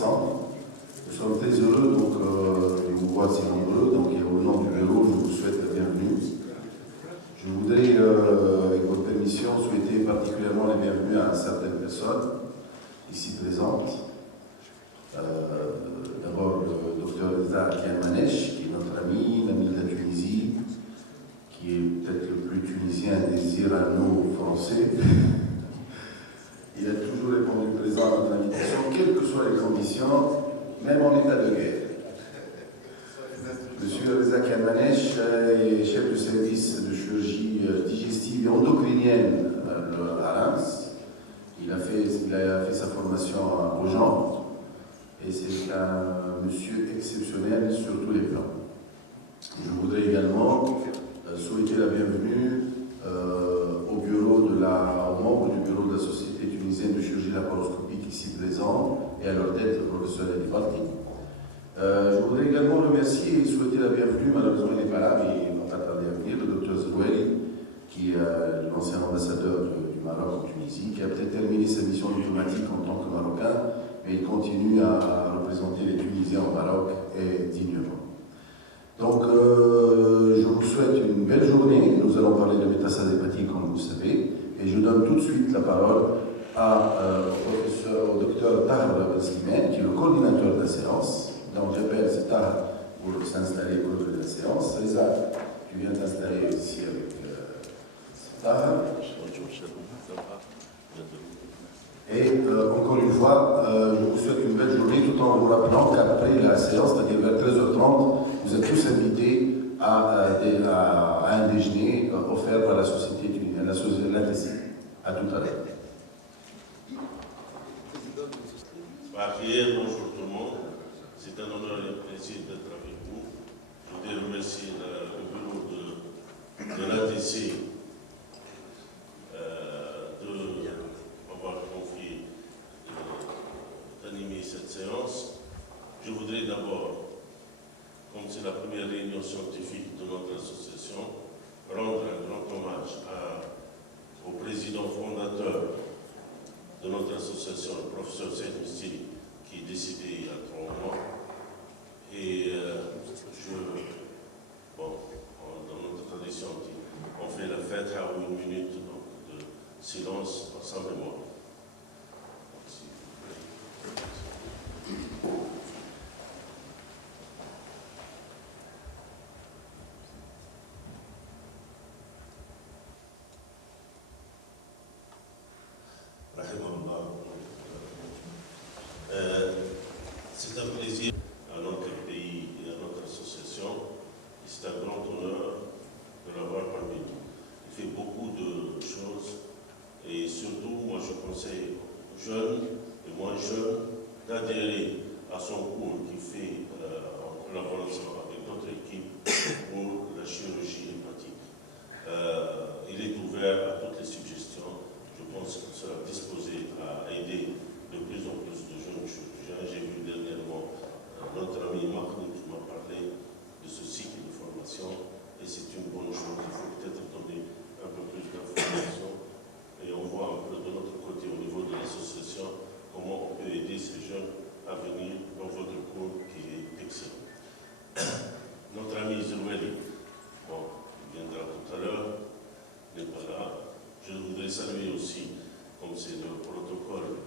ensemble. Nous sommes très heureux, donc vous voit si nombreux, donc au nom du bureau, je vous souhaite la bienvenue. Je voudrais, avec votre permission, souhaiter particulièrement la bienvenue à certaines personnes ici présentes. D'abord le docteur Reza Akian-Manesh, qui est notre ami de la Tunisie, qui est peut-être le plus tunisien des Irano-Français. Il a toujours répondu présent à notre invitation, quelles que soient les conditions, même en état de guerre. Monsieur Reza Akian-Manesh est chef de service de chirurgie digestive et endocrinienne à Reims. Il a fait sa formation à Aujan. Et c'est un monsieur exceptionnel sur tous les plans. Je voudrais également souhaiter la bienvenue aux membres du bureau de la Société tunisienne de chirurgie laparoscopique ici présent et à leur tête le professeur Edi Barti. Je voudrais également remercier et souhaiter la bienvenue, malheureusement il n'est pas là, mais il ne va pas tarder à venir, le docteur Zoueli, qui est l'ancien ambassadeur du Maroc en Tunisie, qui a peut-être terminé sa mission diplomatique en tant que Marocain, mais il continue à représenter les Tunisiens au Maroc et dignement. Donc, je vous souhaite une belle journée. Nous allons parler de métastase hépatique, comme vous le savez, et je donne tout de suite la parole au docteur Tahar Slimane, qui est le coordinateur de la séance. Donc, j'appelle Tahar pour s'installer pour la séance. Reza, tu viens t'installer ici avec Tahar. Et encore une fois, je vous souhaite une belle journée tout en vous rappelant qu'après la séance, c'est-à-dire vers 13h30, vous êtes tous invités à un déjeuner offert par la société tunisienne, la société l'ATC. À tout à l'heure. Bonjour tout le monde. C'est un honneur et un plaisir d'être avec vous. Je voudrais remercier le bureau de l'ATC d'animer cette séance. Je voudrais d'abord, comme c'est la première réunion scientifique de notre association, rendre un grand hommage au président fondateur de notre association, le professeur Seyd Mistiri, qui est décédé il y a 3 mois. Et dans notre tradition, on fait la fête à 1 minute donc, de silence en sa mémoire. C'est un plaisir à notre pays et à notre association. C'est un grand honneur de l'avoir parmi nous. Il fait beaucoup de choses et surtout, moi je conseille aux jeunes et moins jeunes d'adhérer à son cours qu'il fait en collaboration avec notre équipe pour la chirurgie hépatique. Il est ouvert à toutes les suggestions. Je pense qu'il sera disposé à aider de plus en plus de jeunes chirurgiens. J'ai vu dernièrement notre ami Mahmoud qui m'a parlé de ce cycle de formation et c'est une bonne chose. Il faut peut-être donner un peu plus d'informations et on voit un peu de notre côté au niveau de l'association comment on peut aider ces jeunes à venir dans votre cours qui est excellent. Notre ami Zoueli, il viendra tout à l'heure, n'est pas là. Je voudrais saluer aussi, comme c'est le protocole,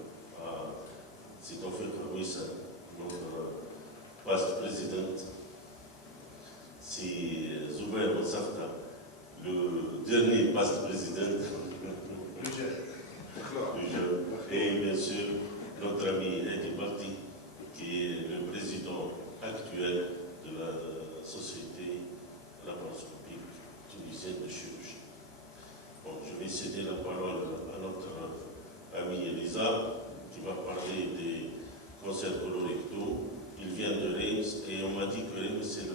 c'est en fait notre vice-présidente, c'est Zouber Moussafta, le dernier vice-président, et bien sûr notre ami Edi Barti, qui est le président actuel de la Société laparoscopique tunisienne de chirurgie. Bon, je vais céder la parole à notre ami Elisa, qui va parler des cancers colorectaux. Il vient de Reims et on m'a dit que Reims c'est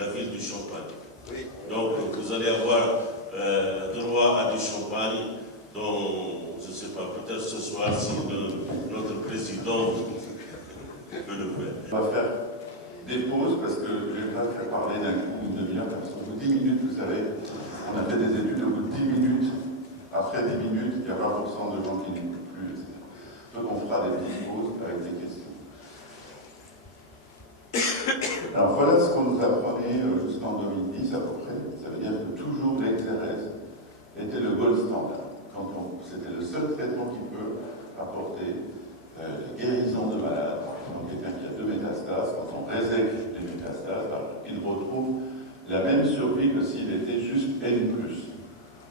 la ville du champagne. Oui. Donc vous allez avoir droit à du champagne dont, je ne sais pas, peut-être ce soir si notre président peut le faire. On va faire des pauses parce que je ne vais pas faire parler d'un coup une demi-heure, parce qu'au bout de 10 minutes, vous savez, on a fait des études, au bout de 10 minutes, après 10 minutes, il y a 20% de gens qui n'écoutent plus, etc. Donc on fera des petites pauses avec des questions. seul traitement qui peut apporter la guérison de malades. Donc quelqu'un qui a 2 métastases, quand on résèque les métastases, il retrouve la même survie que s'il était juste N+.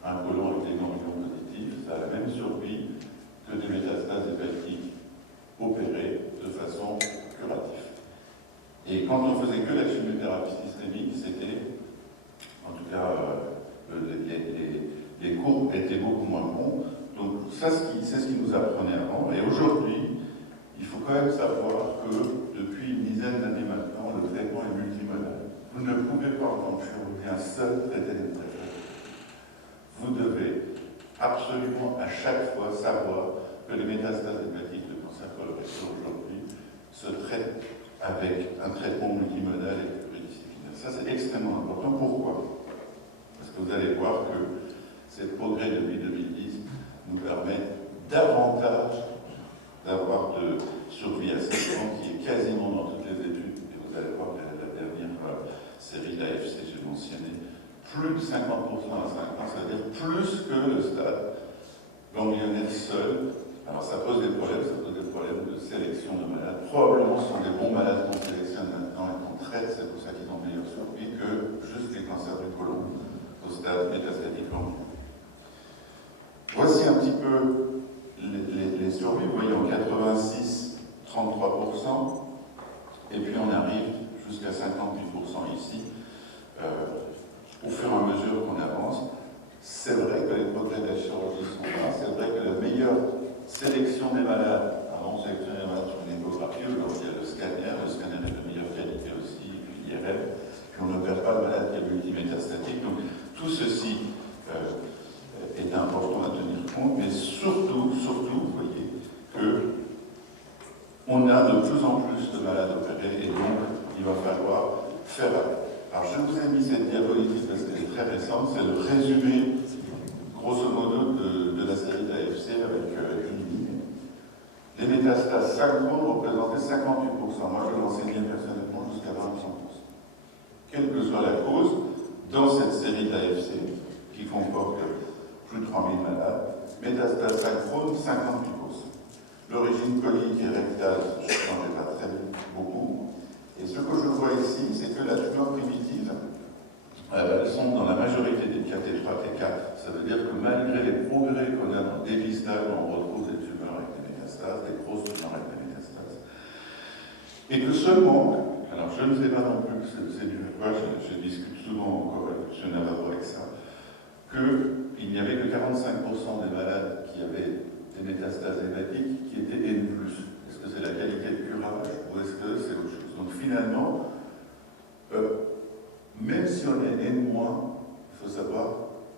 Un côlon avec des ganglions positifs, ça a la même survie que des métastases hépatiques opérées de façon curative. Et quand on faisait que la chimiothérapie systémique, c'était, en tout cas, les cours étaient beaucoup moins bons. Donc ça, c'est ce qui nous apprenait avant. Et aujourd'hui, il faut quand même savoir que depuis une dizaine d'années maintenant, le traitement est multimodal. Vous ne pouvez pas, en tant que chirurgien seul, traiter des traitements. Vous devez absolument à chaque fois savoir que les métastases hépatiques de cancer colorectal aujourd'hui se traitent avec un traitement multimodal et pluridisciplinaire. Ça, c'est extrêmement important. Pourquoi? Parce que vous allez voir que ces progrès depuis 2010 nous permettent davantage d'avoir de survie à 7 ans, qui est quasiment dans toutes les études, et vous allez voir que la dernière série d'AFC, j'ai mentionné, plus de 50% à 5 ans, c'est-à-dire plus que le stade ganglionnaire seul. Alors ça pose des problèmes de sélection de malades. Probablement ce sont des bons malades qu'on sélectionne maintenant et qu'on traite, c'est pour ça qu'ils ont meilleure survie que juste les cancers du côlon au stade métastatique ganglionnaire. Voici un petit peu les survies. Vous voyez en 86, 33%, et puis on arrive jusqu'à 58% ici. Au fur et à mesure qu'on avance, c'est vrai que les progrès de la chirurgie sont là, c'est vrai que la meilleure sélection des malades, avant on sélectionnait les malades sur une échographie, aujourd'hui il y a le scanner est de meilleure qualité aussi, et puis l'IRM, puis on ne perd pas le malade qui est multimétastatique. Donc tout ceci est important à tenir compte, mais surtout, vous voyez, qu'on a de plus en plus de malades opérés, et donc il va falloir faire avec. Alors je vous ai mis cette diapositive parce qu'elle est très récente, c'est le résumé, grosso modo, de la série d'AFC avec une ligne. Les métastases synchrones représentaient 58%. Moi je l'enseignais personnellement jusqu'à 20%. Quelle que soit la cause, dans cette série d'AFC, qui comporte plus de 3000 malades, métastases synchrones, 58%. L'origine colique et rectale, je n'en ai pas très beaucoup. Et ce que je vois ici, c'est que la tumeur primitive, elles sont dans la majorité des cas T3, T4. Ça veut dire que malgré les progrès qu'on a dans le dépistage, on retrouve des tumeurs avec des métastases, des grosses tumeurs avec des métastases. Et que seulement, alors je ne sais pas non plus, c'est du quoi, je discute souvent encore avec M. Navarro avec ça, qu'il n'y avait que 45% des malades qui avaient des métastases hépatiques qui étaient N+. Est-ce que c'est la qualité de curage ou est-ce que c'est autre chose? Donc finalement, même si on est N-, il faut savoir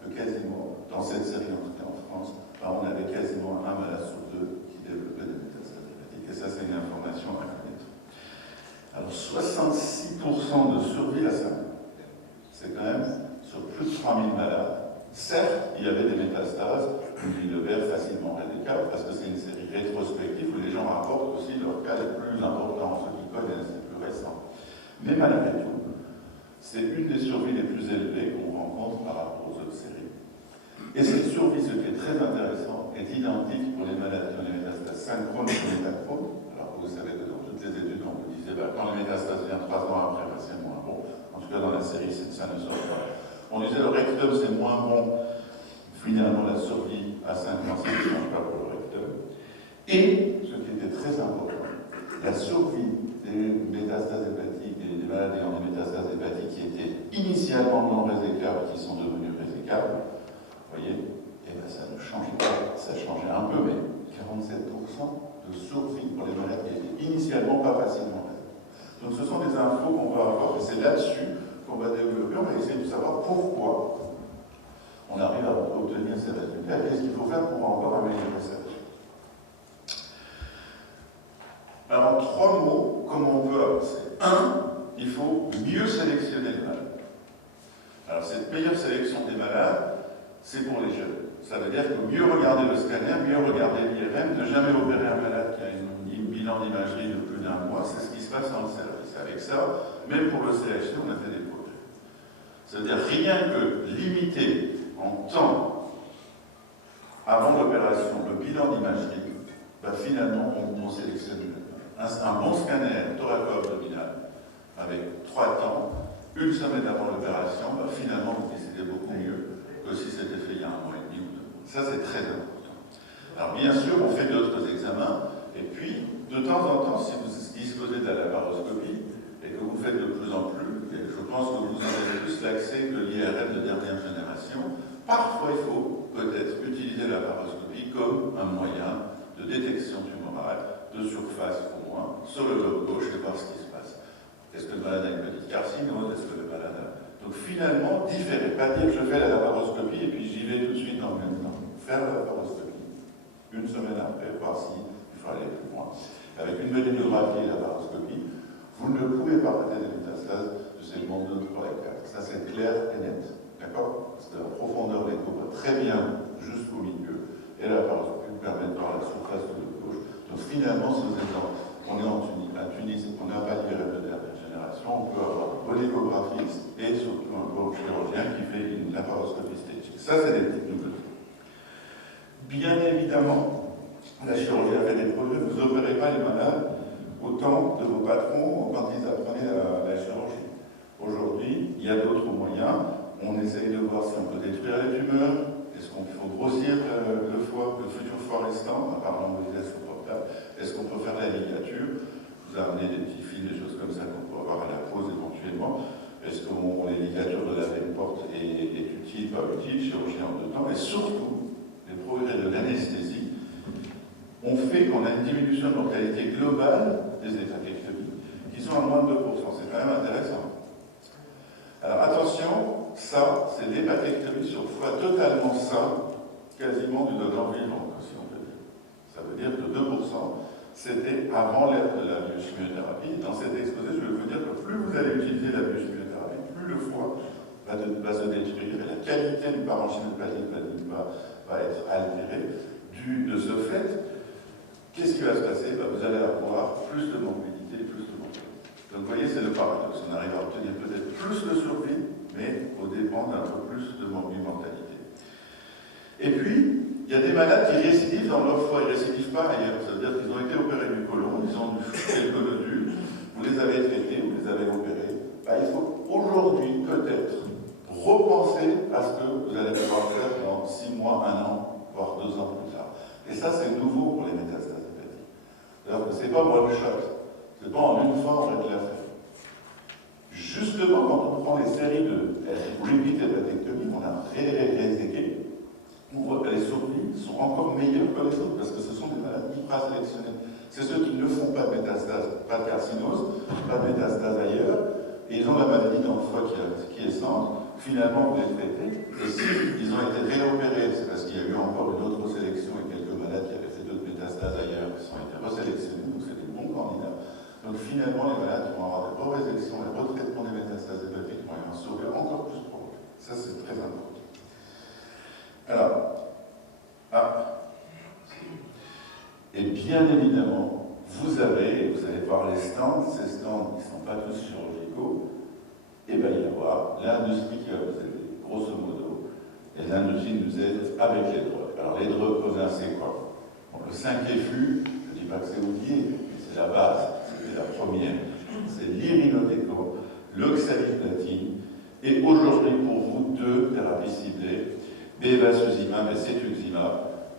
que quasiment, dans cette série en tout cas en France, on avait quasiment un malade sur 2 qui développait des métastases hépatiques. Et ça, c'est une information à connaître. Alors 66% de survie à 5 ans. C'est quand même sur plus de 3000 malades. Certes, il y avait des métastases, une le verre facilement résécable, parce que c'est une série rétrospective où les gens rapportent aussi leurs cas les plus importants, ceux qui connaissent les plus récents. Mais malgré tout, c'est une des survies les plus élevées qu'on rencontre par rapport aux autres séries. Et cette survie, ce qui est très intéressant, est identique pour les malades qui ont les métastases synchrones et métachrones. Alors vous savez que dans toutes les études, on vous disait quand les métastases viennent 3 ans après, c'est moins bon. En tout cas, dans la série, ça ne sort pas. On disait le rectum, c'est moins bon. Finalement, la survie à 5 ans, ça ne change pas pour le rectum. Et, ce qui était très important, la survie des métastases hépatiques et des malades ayant des métastases hépatiques qui étaient initialement non résécables, qui sont devenus résécables, vous voyez, et bien ça ne changeait pas, ça changeait un peu, mais 47% de survie pour les malades qui étaient initialement pas facilement résécables. Donc ce sont des infos qu'on va avoir, et c'est là-dessus qu'on va développer, on va essayer de savoir pourquoi on arrive à obtenir ces résultats, et qu'est-ce qu'il faut faire pour encore améliorer ça. Alors, en 3 mots, comment on peut avancer? 1, il faut mieux sélectionner les malades. Alors, cette meilleure sélection des malades, c'est pour les jeunes. Ça veut dire que mieux regarder le scanner, mieux regarder l'IRM, ne jamais opérer un malade qui a un bilan d'imagerie de plus d'1 mois, c'est ce qui se passe dans le service. Avec ça, même pour le CHC, on a fait des progrès. C'est-à-dire rien que limiter en temps avant l'opération, le bilan d'imagerie, finalement, on sélectionne un bon scanner thoraco-abdominal avec 3 temps, une semaine avant l'opération, finalement, vous décidez beaucoup mieux que si c'était fait il y a 1 mois et demi ou 2 mois. Ça, c'est très important. Alors, bien sûr, on fait d'autres examens, et puis, de temps en temps, si vous disposez de la laparoscopie, et que vous faites de plus en plus, et je pense que vous avez plus l'accès que l'IRM de dernière génération, parfois il faut peut-être utiliser la laparoscopie comme un moyen de détection tumorale, de surface au moins, sur le lobe gauche et voir ce qui se passe. Est-ce que le malade a une petite carcinose? Est-ce que le malade a... Donc finalement, différer, pas dire je fais la laparoscopie et puis j'y vais tout de suite en même temps. Faire la laparoscopie, une semaine après, voir si il faut aller plus loin. Avec une mélénographie et la laparoscopie, vous ne pouvez pas arrêter les métastases de segment 2, 3 et 4. Ça c'est clair et net. D'accord? Parce que la profondeur des coups va très bien jusqu'au milieu et la laparoscopie vous permet de voir la surface de l'autre gauche. Donc finalement, si vous êtes on est à Tunis, on n'a pas l'IRM de dernière génération, on peut avoir un bon échographiste et surtout un bon chirurgien qui fait une laparoscopie staging. Ça, c'est des petites nouveautés. Bien évidemment, la chirurgie a fait des progrès, vous n'opérez pas les malades au temps de vos patrons quand ils apprenaient la chirurgie. Aujourd'hui, il y a d'autres moyens. On essaye de voir si on peut détruire les tumeurs. Est-ce qu'il faut grossir le foie, le futur foie restant, à part l'embolisation portable? Est-ce qu'on peut faire la ligature? Je vous ai amené des petits fils, des choses comme ça qu'on peut avoir à la pause éventuellement. Est-ce que les ligatures de la veine porte est utile, pas utile, chirurgie en 2 temps? Et surtout, les progrès de l'anesthésie ont fait qu'on a une diminution de mortalité globale des hépatectomies qui sont à moins de 2%. C'est quand même intéressant. Alors attention, ça, c'est l'hépatectomie sur foie totalement sain, quasiment du donneur vivant, si on peut dire. Ça veut dire que 2%, c'était avant l'ère de la biochimiothérapie. Dans cet exposé, je vais vous dire que plus vous allez utiliser la biochimiothérapie, plus le foie va se détruire et la qualité du parenchyme hépatique va être altérée. De ce fait, qu'est-ce qui va se passer? Vous allez avoir plus de morbidité et plus de mortalité. Donc vous voyez, c'est le paradoxe. On arrive à obtenir peut-être plus de survie, mais au dépend d'un peu plus de mortalité. Et puis, il y a des malades qui récidivent dans leur foie, ils ne récidivent pas ailleurs. Ça veut dire qu'ils ont été opérés du côlon, ils ont quelques nodules, vous les avez traités, vous les avez opérés. Il faut aujourd'hui peut-être repenser à ce que vous allez pouvoir faire dans 6 mois, 1 an, voire 2 ans plus tard. Et ça, c'est nouveau pour les métastases hépatiques. C'est-à-dire que ce n'est pas one shot, ce n'est pas en une fois on règle l'affaire. Justement, quand on prend les séries de repeat hépatectomie, on a rééduqué, on voit que les survies sont encore meilleures que les autres, parce que ce sont des malades hyper sélectionnés. C'est ceux qui ne font pas de métastase, pas de carcinose, pas de métastase ailleurs, et ils ont la maladie dans le foie qui est centre. Finalement, vous les traitez, et s'ils ont été réopérés, c'est parce qu'il y a eu encore une autre sélection et quelques malades qui avaient fait d'autres métastases ailleurs, qui ont été resélectionnés, donc c'est des bons candidats. Donc finalement, les malades vont avoir des re-résélections et retraitements des métastases hépatiques vont en sauver encore plus pour eux. Ça, c'est très important. Alors, et bien évidemment, vous allez voir les stands, ces stands qui ne sont pas tous chirurgicaux, et bien il va y avoir l'industrie qui va vous aider, grosso modo, et l'industrie nous aide avec les drogues. Alors les drogues, c'est quoi? Le 5-FU, je ne dis pas que c'est oublié, mais c'est la base, c'était la première. C'est l'irinotecan, l'oxaliplatine, et aujourd'hui pour vous 2 thérapies ciblées, bevacizumab et cetuximab,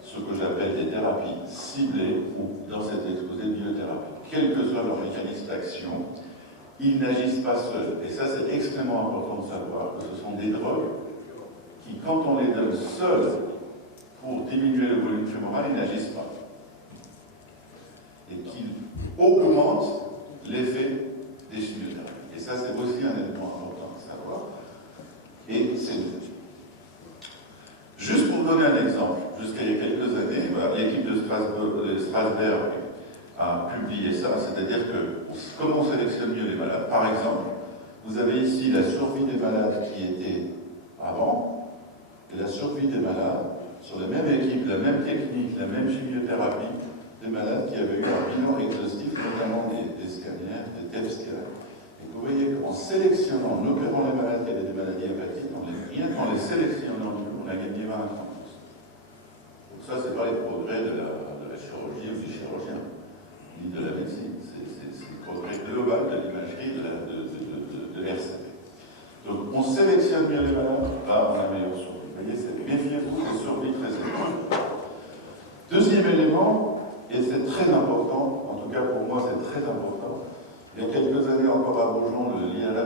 ce que j'appelle des thérapies ciblées ou dans cet exposé biothérapie. Quel que soit leur mécanisme d'action, ils n'agissent pas seuls. Et ça, c'est extrêmement important de savoir que ce sont des drogues qui, quand on les donne seuls pour diminuer le volume tumoral, ils n'agissent pas. Et qui augmentent l'effet des chimiothérapies. Et ça, c'est aussi un élément important de savoir. Et c'est juste pour donner un exemple, jusqu'à il y a quelques années, l'équipe de Strasberg a publié ça, c'est-à-dire que comme on sélectionne mieux les malades, par exemple, vous avez ici la survie des malades qui étaient avant, et la survie des malades sur la même équipe, la même technique, la même chimiothérapie, des malades qui avaient eu un bilan exhaustif, notamment des scanners, des TEP scanners. Et vous voyez qu'en sélectionnant, en opérant les malades qui avaient des maladies hépatiques, rien qu'en les sélectionnant, on a gagné 20 ans. Ça, c'est pas les progrès de la chirurgie ou du chirurgien, ni de la médecine. C'est le progrès global de l'imagerie de l'RCP. Donc, on sélectionne bien les malades, là, on a la meilleure survie. Vous voyez, méfiez-vous des survies très élevées. Deuxième élément, et c'est très important, en tout cas pour moi, c'est très important. Il y a quelques années encore à Beaujon, l'IRM,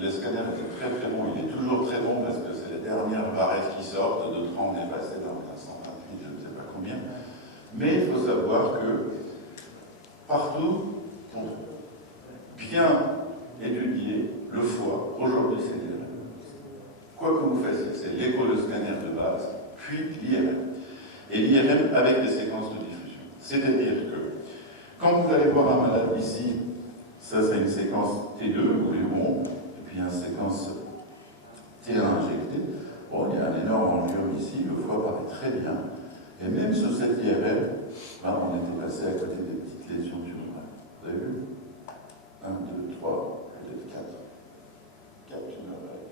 les scanners étaient très très bons. Il est toujours très bon parce que c'est les dernières barrettes qui sortent. De 30, on est passé dans la 128, je ne sais pas combien. Mais il faut savoir que partout, pour bien étudier le foie, aujourd'hui c'est l'IRM. Quoi que vous fassiez, c'est l'écho, le scanner de base, puis l'IRM. Et l'IRM avec des séquences de diffusion. C'est-à-dire que quand vous allez voir un malade ici, ça c'est une séquence T2 ou Léon, et puis une séquence T1 injectée. Bon, il y a un énorme angiome ici, le foie paraît très bien. Et même sur cette IRM, ben, on était passé à côté des petites lésions tumorales. Vous avez vu 1, 2, 3, peut-être 4. 4 tumorales,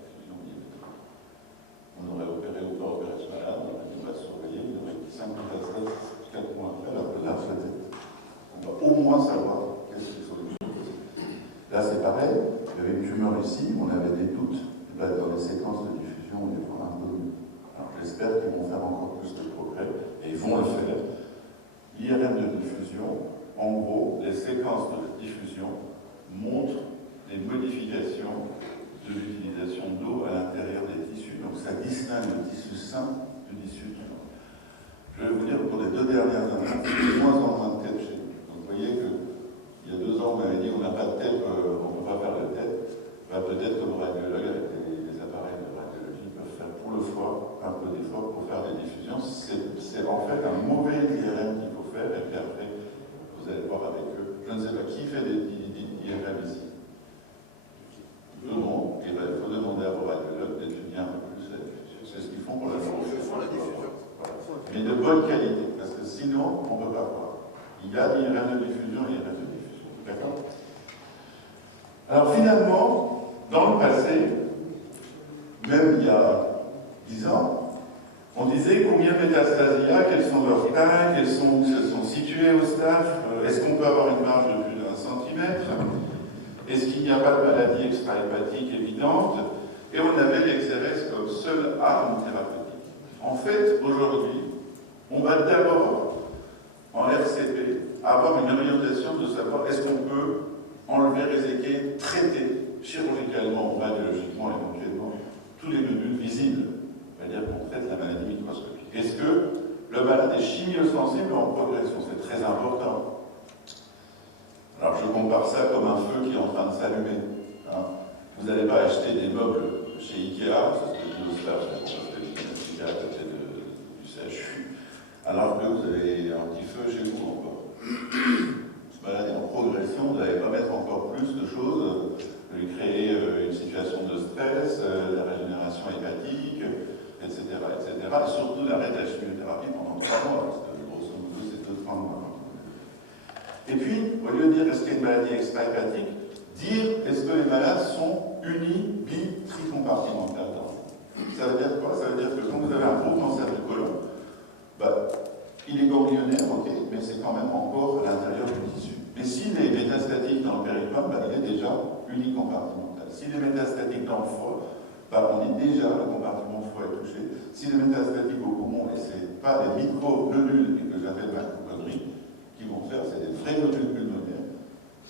on aurait opéré ou pas opéré ce malade, on aurait dit on va surveiller, il aurait 5 métastases 4 mois après, alors que là, on va au moins savoir qu'est-ce qu'ils sont les choses. Là, c'est pareil, il y avait une tumeur ici, on avait des doutes. Là, dans les séquences de diffusion, on les voit un peu mieux. Alors, j'espère qu'ils vont faire encore plus de progrès, et ils vont le faire. L'IRM de diffusion, en gros, les séquences de diffusion montrent les modifications de l'utilisation d'eau à l'intérieur des tissus. Donc ça distingue le tissu sain du tissu tumeur. Je vais vous dire, pour les 2 dernières années, c'est de moins en moins de tête chez nous. Donc vous voyez qu'il y a 2 ans, on m'avait dit on n'a pas de tête, on ne peut pas faire de tête. Ben, peut-être que vos radiologues, avec les appareils de radiologie, peuvent faire pour le foie un peu d'effort pour faire des diffusions. C'est en fait un mauvais IRM qu'il faut faire, et puis après, vous allez voir avec eux. Je ne sais pas qui fait des IRM ici. Non, il faut demander à vos radiologues d'étudier un peu plus la diffusion. C'est ce qu'ils font pour la diffusion. Mais de bonne qualité, parce que sinon, on ne peut pas voir. Il y a l'IRM de diffusion et l'IRM de diffusion. D'accord? Alors finalement, dans le passé, même il y a 10 ans, on disait combien de métastases il y a, quelles sont leurs tailles, quelles sont situées au staph, est-ce qu'on peut avoir une marge de plus d'1 centimètre? Est-ce qu'il n'y a pas de maladie extra-hépatique évidente? Et on avait les XRS comme seule arme thérapeutique. En fait, aujourd'hui, on va d'abord, en RCP, avoir une orientation de savoir est-ce qu'on peut enlever, réséquer, traiter chirurgicalement ou radiologiquement éventuellement tous les nodules visibles. C'est-à-dire qu'on traite la maladie microscopique. Est-ce que le malade est chimiosensible ou en progression? C'est très important. Alors je compare ça comme un feu qui est en train de s'allumer. Hein. Vous n'allez pas acheter des meubles chez Ikea, c'est ce que je dis au staff, parce que Ikea à côté du CHU, alors que vous avez un petit feu chez vous encore. Ce malade est en progression, vous n'allez pas mettre encore plus de choses, lui créer une situation de stress, la régénération hépatique, etc., etc. Et surtout l'arrêt de la chimiothérapie pendant 3 mois, parce que grosso modo c'est 2-3 mois. Et puis, au lieu de dire est-ce qu'il y a une maladie extra-hépatique, dire est-ce que les malades sont unis, tricompartimentales. Ça veut dire quoi? Ça veut dire que quand vous avez un gros cancer du côlon, bah, il est ganglionnaire, ok, mais c'est quand même encore à l'intérieur du tissu. Mais s'il est métastatique dans le péritoine, bah, il est déjà unicompartimental. S'il est métastatique dans le foie, bah, on est déjà, le compartiment foie est touché. S'il est métastatique au poumon, et ce n'est pas des micro-nodules que j'appelle macroconneries, qui vont faire, c'est des vrais nodules pulmonaires.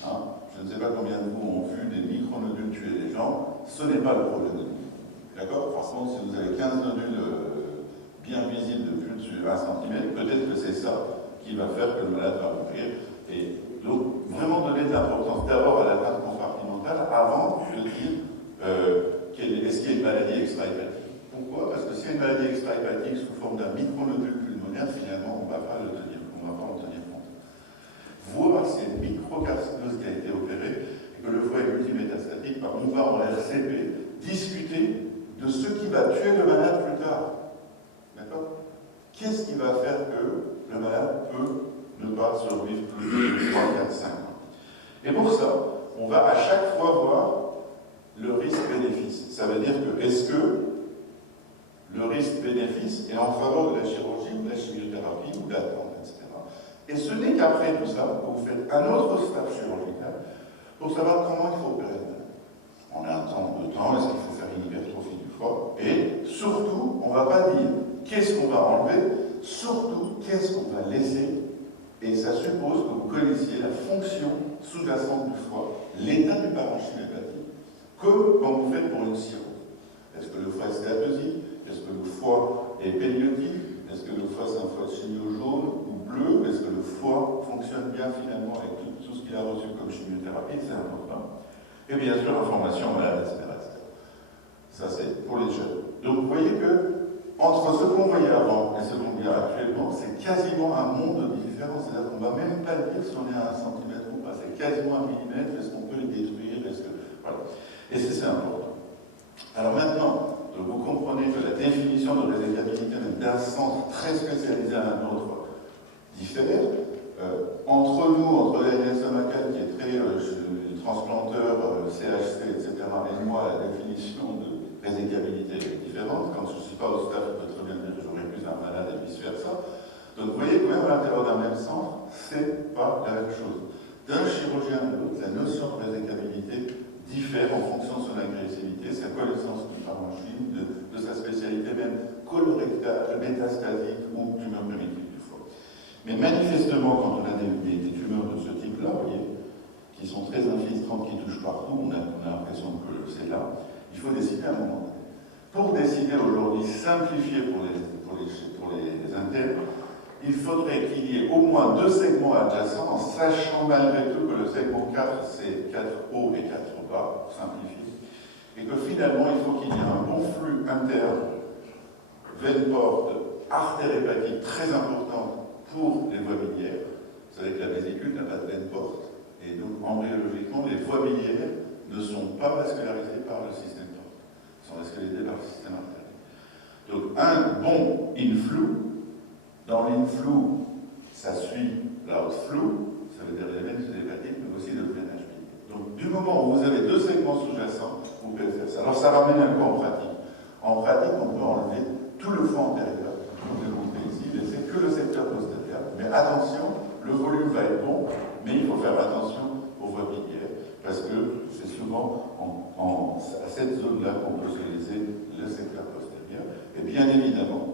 Hein. Je ne sais pas combien de vous ont vu des micronodules tuer des gens, ce n'est pas le problème de nous. D'accord? Par contre, si vous avez 15 nodules bien visibles de plus de 1 cm, peut-être que c'est ça qui va faire que le malade va mourir. Et donc, vraiment donner de l'importance d'abord à l'atteinte compartimentale avant de dire est-ce qu'il y a une maladie extra-hépatique. Pourquoi? Parce que s'il y a une maladie extra-hépatique sous forme d'un micronodule pulmonaire, finalement, on ne va pas le tenir, on ne va pas en tenir compte. Voir si c'est une microcarcinose qui a été opérée et que le foie est multimétastatique, on va en RCP discuter de ce qui va tuer le malade plus tard. D'accord? Qu'est-ce qui va faire que le malade peut ne pas survivre plus de 3, 4, 5 ans? Et pour ça, on va à chaque fois voir le risque-bénéfice. Ça veut dire que est-ce que le risque-bénéfice est en faveur de la chirurgie ou de la chimiothérapie Et ce n'est qu'après tout ça que vous faites un autre staff chirurgical pour savoir comment il faut opérer le malade. On a un temps de temps, est-ce qu'il faut faire une hypertrophie du foie? Et surtout, on ne va pas dire qu'est-ce qu'on va enlever, surtout qu'est-ce qu'on va laisser. Et ça suppose que vous connaissiez la fonction sous-jacente du foie, l'état du parenchyme hépatique, comme quand vous faites pour une cirrhose. Est-ce que le foie est stéatosique? Est-ce que le foie est périotique? Est-ce que le foie c'est un foie de chimio jaune ou bleu? Est-ce que le foie fonctionne bien finalement avec tout ce qu'il a reçu comme chimiothérapie? C'est important. Et bien sûr, l'information malade, etc. Ça c'est pour les jeunes. Donc vous voyez que entre ce qu'on voyait avant et ce qu'on voit actuellement, c'est quasiment un monde différent. C'est-à-dire qu'on ne va même pas dire si on est à 1 centimètre ou pas. C'est quasiment 1 millimètre. Est-ce qu'on peut le détruire? Voilà. Et c'est important. Alors maintenant, vous comprenez que la définition de résécabilité d'un centre très spécialisé à un autre diffère. Entre nous, entre l'ANS Stomacal qui est très transplanteur, CHC, etc., et moi, la définition de résécabilité est différente. Quand je ne suis pas au staff, je peux très bien dire que j'aurais plus un malade et vice-versa. Donc vous voyez que même à l'intérieur d'un même centre, ce n'est pas la même chose. D'un chirurgien à l'autre, la notion de résécabilité diffère en fonction de son agressivité, sa connaissance du parenchyme, de sa spécialité même colorectale, métastasique ou tumeur primitive du foie. Mais manifestement, quand on a des tumeurs de ce type-là, vous voyez, qui sont très infiltrantes, qui touchent partout, on a l'impression que c'est là, il faut décider à un moment donné. Pour décider aujourd'hui, simplifier pour les internes, il faudrait qu'il y ait au moins 2 segments adjacents, en sachant malgré tout que le segment 4, c'est 4 hauts et 4 bas, simplifié, et que finalement, il faut qu'il y ait un bon flux interne, veine porte, artère hépatique très importante pour les voies biliaires. Vous savez que la vésicule n'a pas de veine porte, et donc embryologiquement, les voies biliaires ne sont pas vascularisées par le système porte, elles sont vascularisées par le système artériel. Donc un bon inflow. Dans l'inflow, ça suit l'outflow, ça veut dire les veines hépatiques, mais aussi le drainage biliaire. Donc, du moment où vous avez 2 segments sous-jacents, vous pouvez faire ça. Alors, ça ramène un peu en pratique. En pratique, on peut enlever tout le foie antérieur. Vous pouvez le montrer ici, laisser que le secteur postérieur. Mais attention, le volume va être bon, mais il faut faire attention aux voies biliaires, parce que c'est souvent à cette zone-là qu'on peut se laisser le secteur postérieur. Et bien évidemment,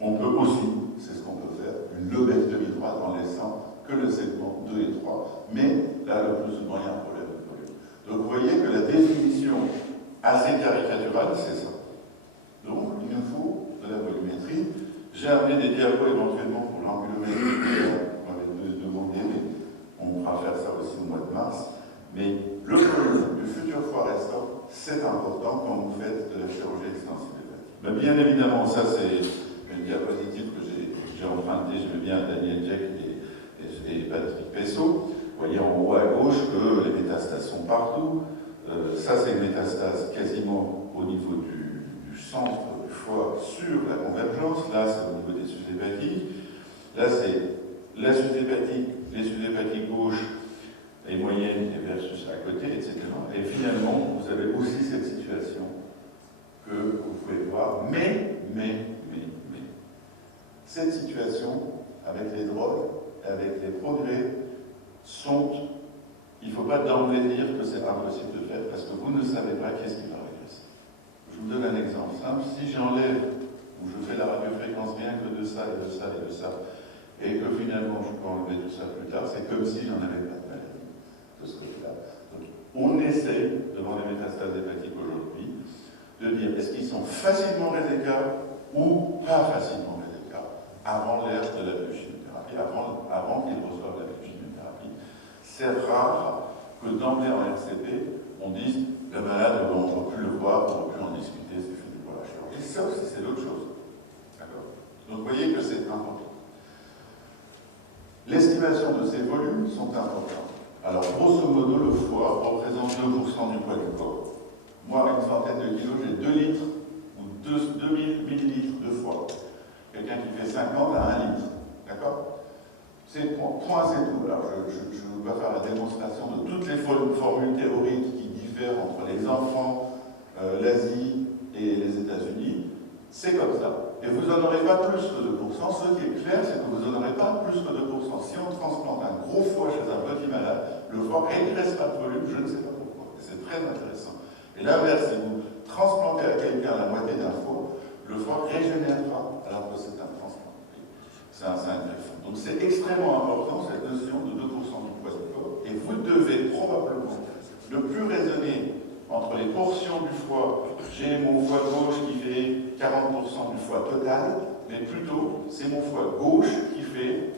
on peut aussi, c'est ce qu'on peut faire, une lobectomie droite en laissant que le segment 2 et 3, mais là, le plus souvent, il y a un problème de volume. Donc, vous voyez que la définition assez caricaturale, c'est ça. Donc, il nous faut de la volumétrie. J'ai amené des diapos éventuellement pour l'angulométrie, on m'avait demandé, mais on pourra faire ça aussi au mois de mars. Mais le volume du futur foie restant, c'est important quand vous faites de la chirurgie extensive hépatique. Mais bien évidemment, ça c'est une diapositive que j'ai empruntée, je mets bien Daniel Jack et Patrick Pessot. Vous voyez en haut à gauche que les métastases sont partout. Ça, c'est une métastase quasiment au niveau du centre du foie sur la convergence. Là, c'est au niveau des sucs hépatiques. Là, c'est la suc hépatique, les sucs hépatiques gauche et moyenne et versus à côté, etc. Et finalement, vous avez aussi cette situation que vous pouvez voir. Mais, cette situation, avec les drogues, avec les progrès, il ne faut pas d'emblée dire que c'est impossible de faire, parce que vous ne savez pas qu'est-ce qui va régresser. Je vous donne un exemple simple. Si j'enlève, ou je fais la radiofréquence rien que de ça, et de ça, et de ça, et que finalement je peux enlever tout ça plus tard, c'est comme si j'en avais pas de maladie de ce côté-là. Donc, on essaye, devant les métastases hépatiques aujourd'hui, de dire est-ce qu'ils sont facilement résécables ou pas facilement résécables avant l'ère de la biochimiothérapie, avant qu'ils reçoivent la biochimiothérapie. C'est rare que d'emblée en RCP, on dise le malade, on ne va plus le voir, on ne va plus en discuter, c'est fini pour la chirurgie. Et ça aussi, c'est l'autre chose. D'accord. Donc vous voyez que c'est important. L'estimation de ces volumes sont importants. Alors, grosso modo, le foie représente 2% du poids du corps. Moi, une centaine de kilos, j'ai 2 litres ou 2000 millilitres de foie. Quelqu'un qui fait 50 a 1 litre. D'accord? C'est point, c'est tout. Alors, je ne vais pas faire la démonstration de toutes les formules théoriques qui diffèrent entre les enfants, l'Asie et les États-Unis. C'est comme ça. Et vous n'en aurez pas plus que 2%. Ce qui est clair, c'est que vous n'en aurez pas plus que 2%. le foie ne régresse pas de volume, je ne sais pas pourquoi. C'est très intéressant. Et l'inverse, si vous transplantez à quelqu'un la moitié d'un foie, le foie régénérera alors que c'est un transplant. C'est un greffon. Donc c'est extrêmement important cette notion de 2% du poids du corps. Et vous devez probablement ne plus raisonner entre les portions du foie. J'ai mon foie gauche qui fait 40% du foie total, mais plutôt c'est mon foie gauche qui fait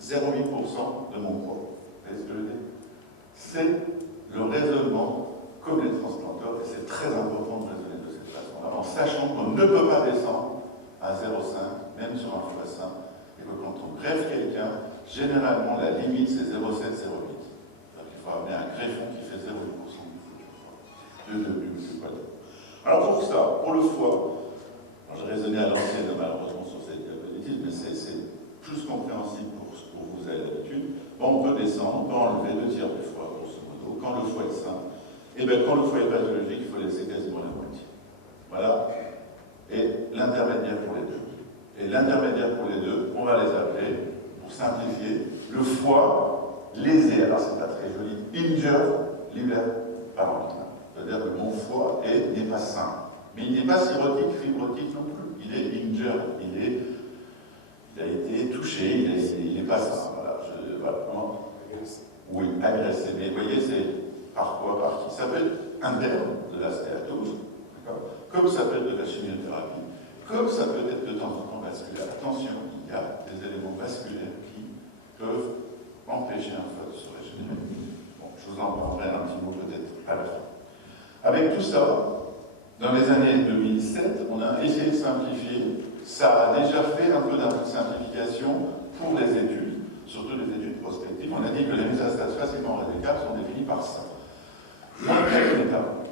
0,8% de mon poids. Vous voyez ce que je veux dire? C'est le raisonnement comme les transplanteurs, et c'est très important de raisonner de cette façon-là, en sachant qu'on ne peut pas descendre à 0,5, même sur un foie sain, et que quand on greffe quelqu'un, généralement la limite c'est 0,7, 0,8. Il faut amener un greffon qui fait 0,8% du poids. Alors pour ça, pour le foie, j'ai raisonné à l'ancienne malheureusement sur cette diapositive, mais c'est plus compréhensible pour vous avez l'habitude. Bon, on peut descendre, on peut enlever 2 tiers du foie, grosso modo. Quand le foie est sain, et bien quand le foie est pathologique, il faut laisser quasiment la moitié. Voilà. Et l'intermédiaire pour les deux. Et l'intermédiaire pour les deux, on va les appeler, pour simplifier, le foie lésé. Alors c'est pas très joli. Injured liver parenchyma. C'est-à-dire que mon foie n'est pas sain. Mais il n'est pas cirrhotique, fibrotique non plus. Il est injured. Il a été touché, il n'est pas sain. Voilà. Oui, agressé. Mais vous voyez, c'est par quoi? Par qui? Ça peut être interne de la stéatose, comme ça peut être de la chimiothérapie, comme ça peut être de temps en temps vasculaire. Attention, il y a des éléments vasculaires qui peuvent empêcher un foie de se régénérer. Bon, je vous en parlerai un petit mot peut-être à la fin. Avec tout ça, dans les années 2007, on a essayé de simplifier. Ça a déjà fait un peu de simplification pour les études, surtout les études prospectives. On a dit que les métastases facilement résécables sont définies par ça. Quelle étape?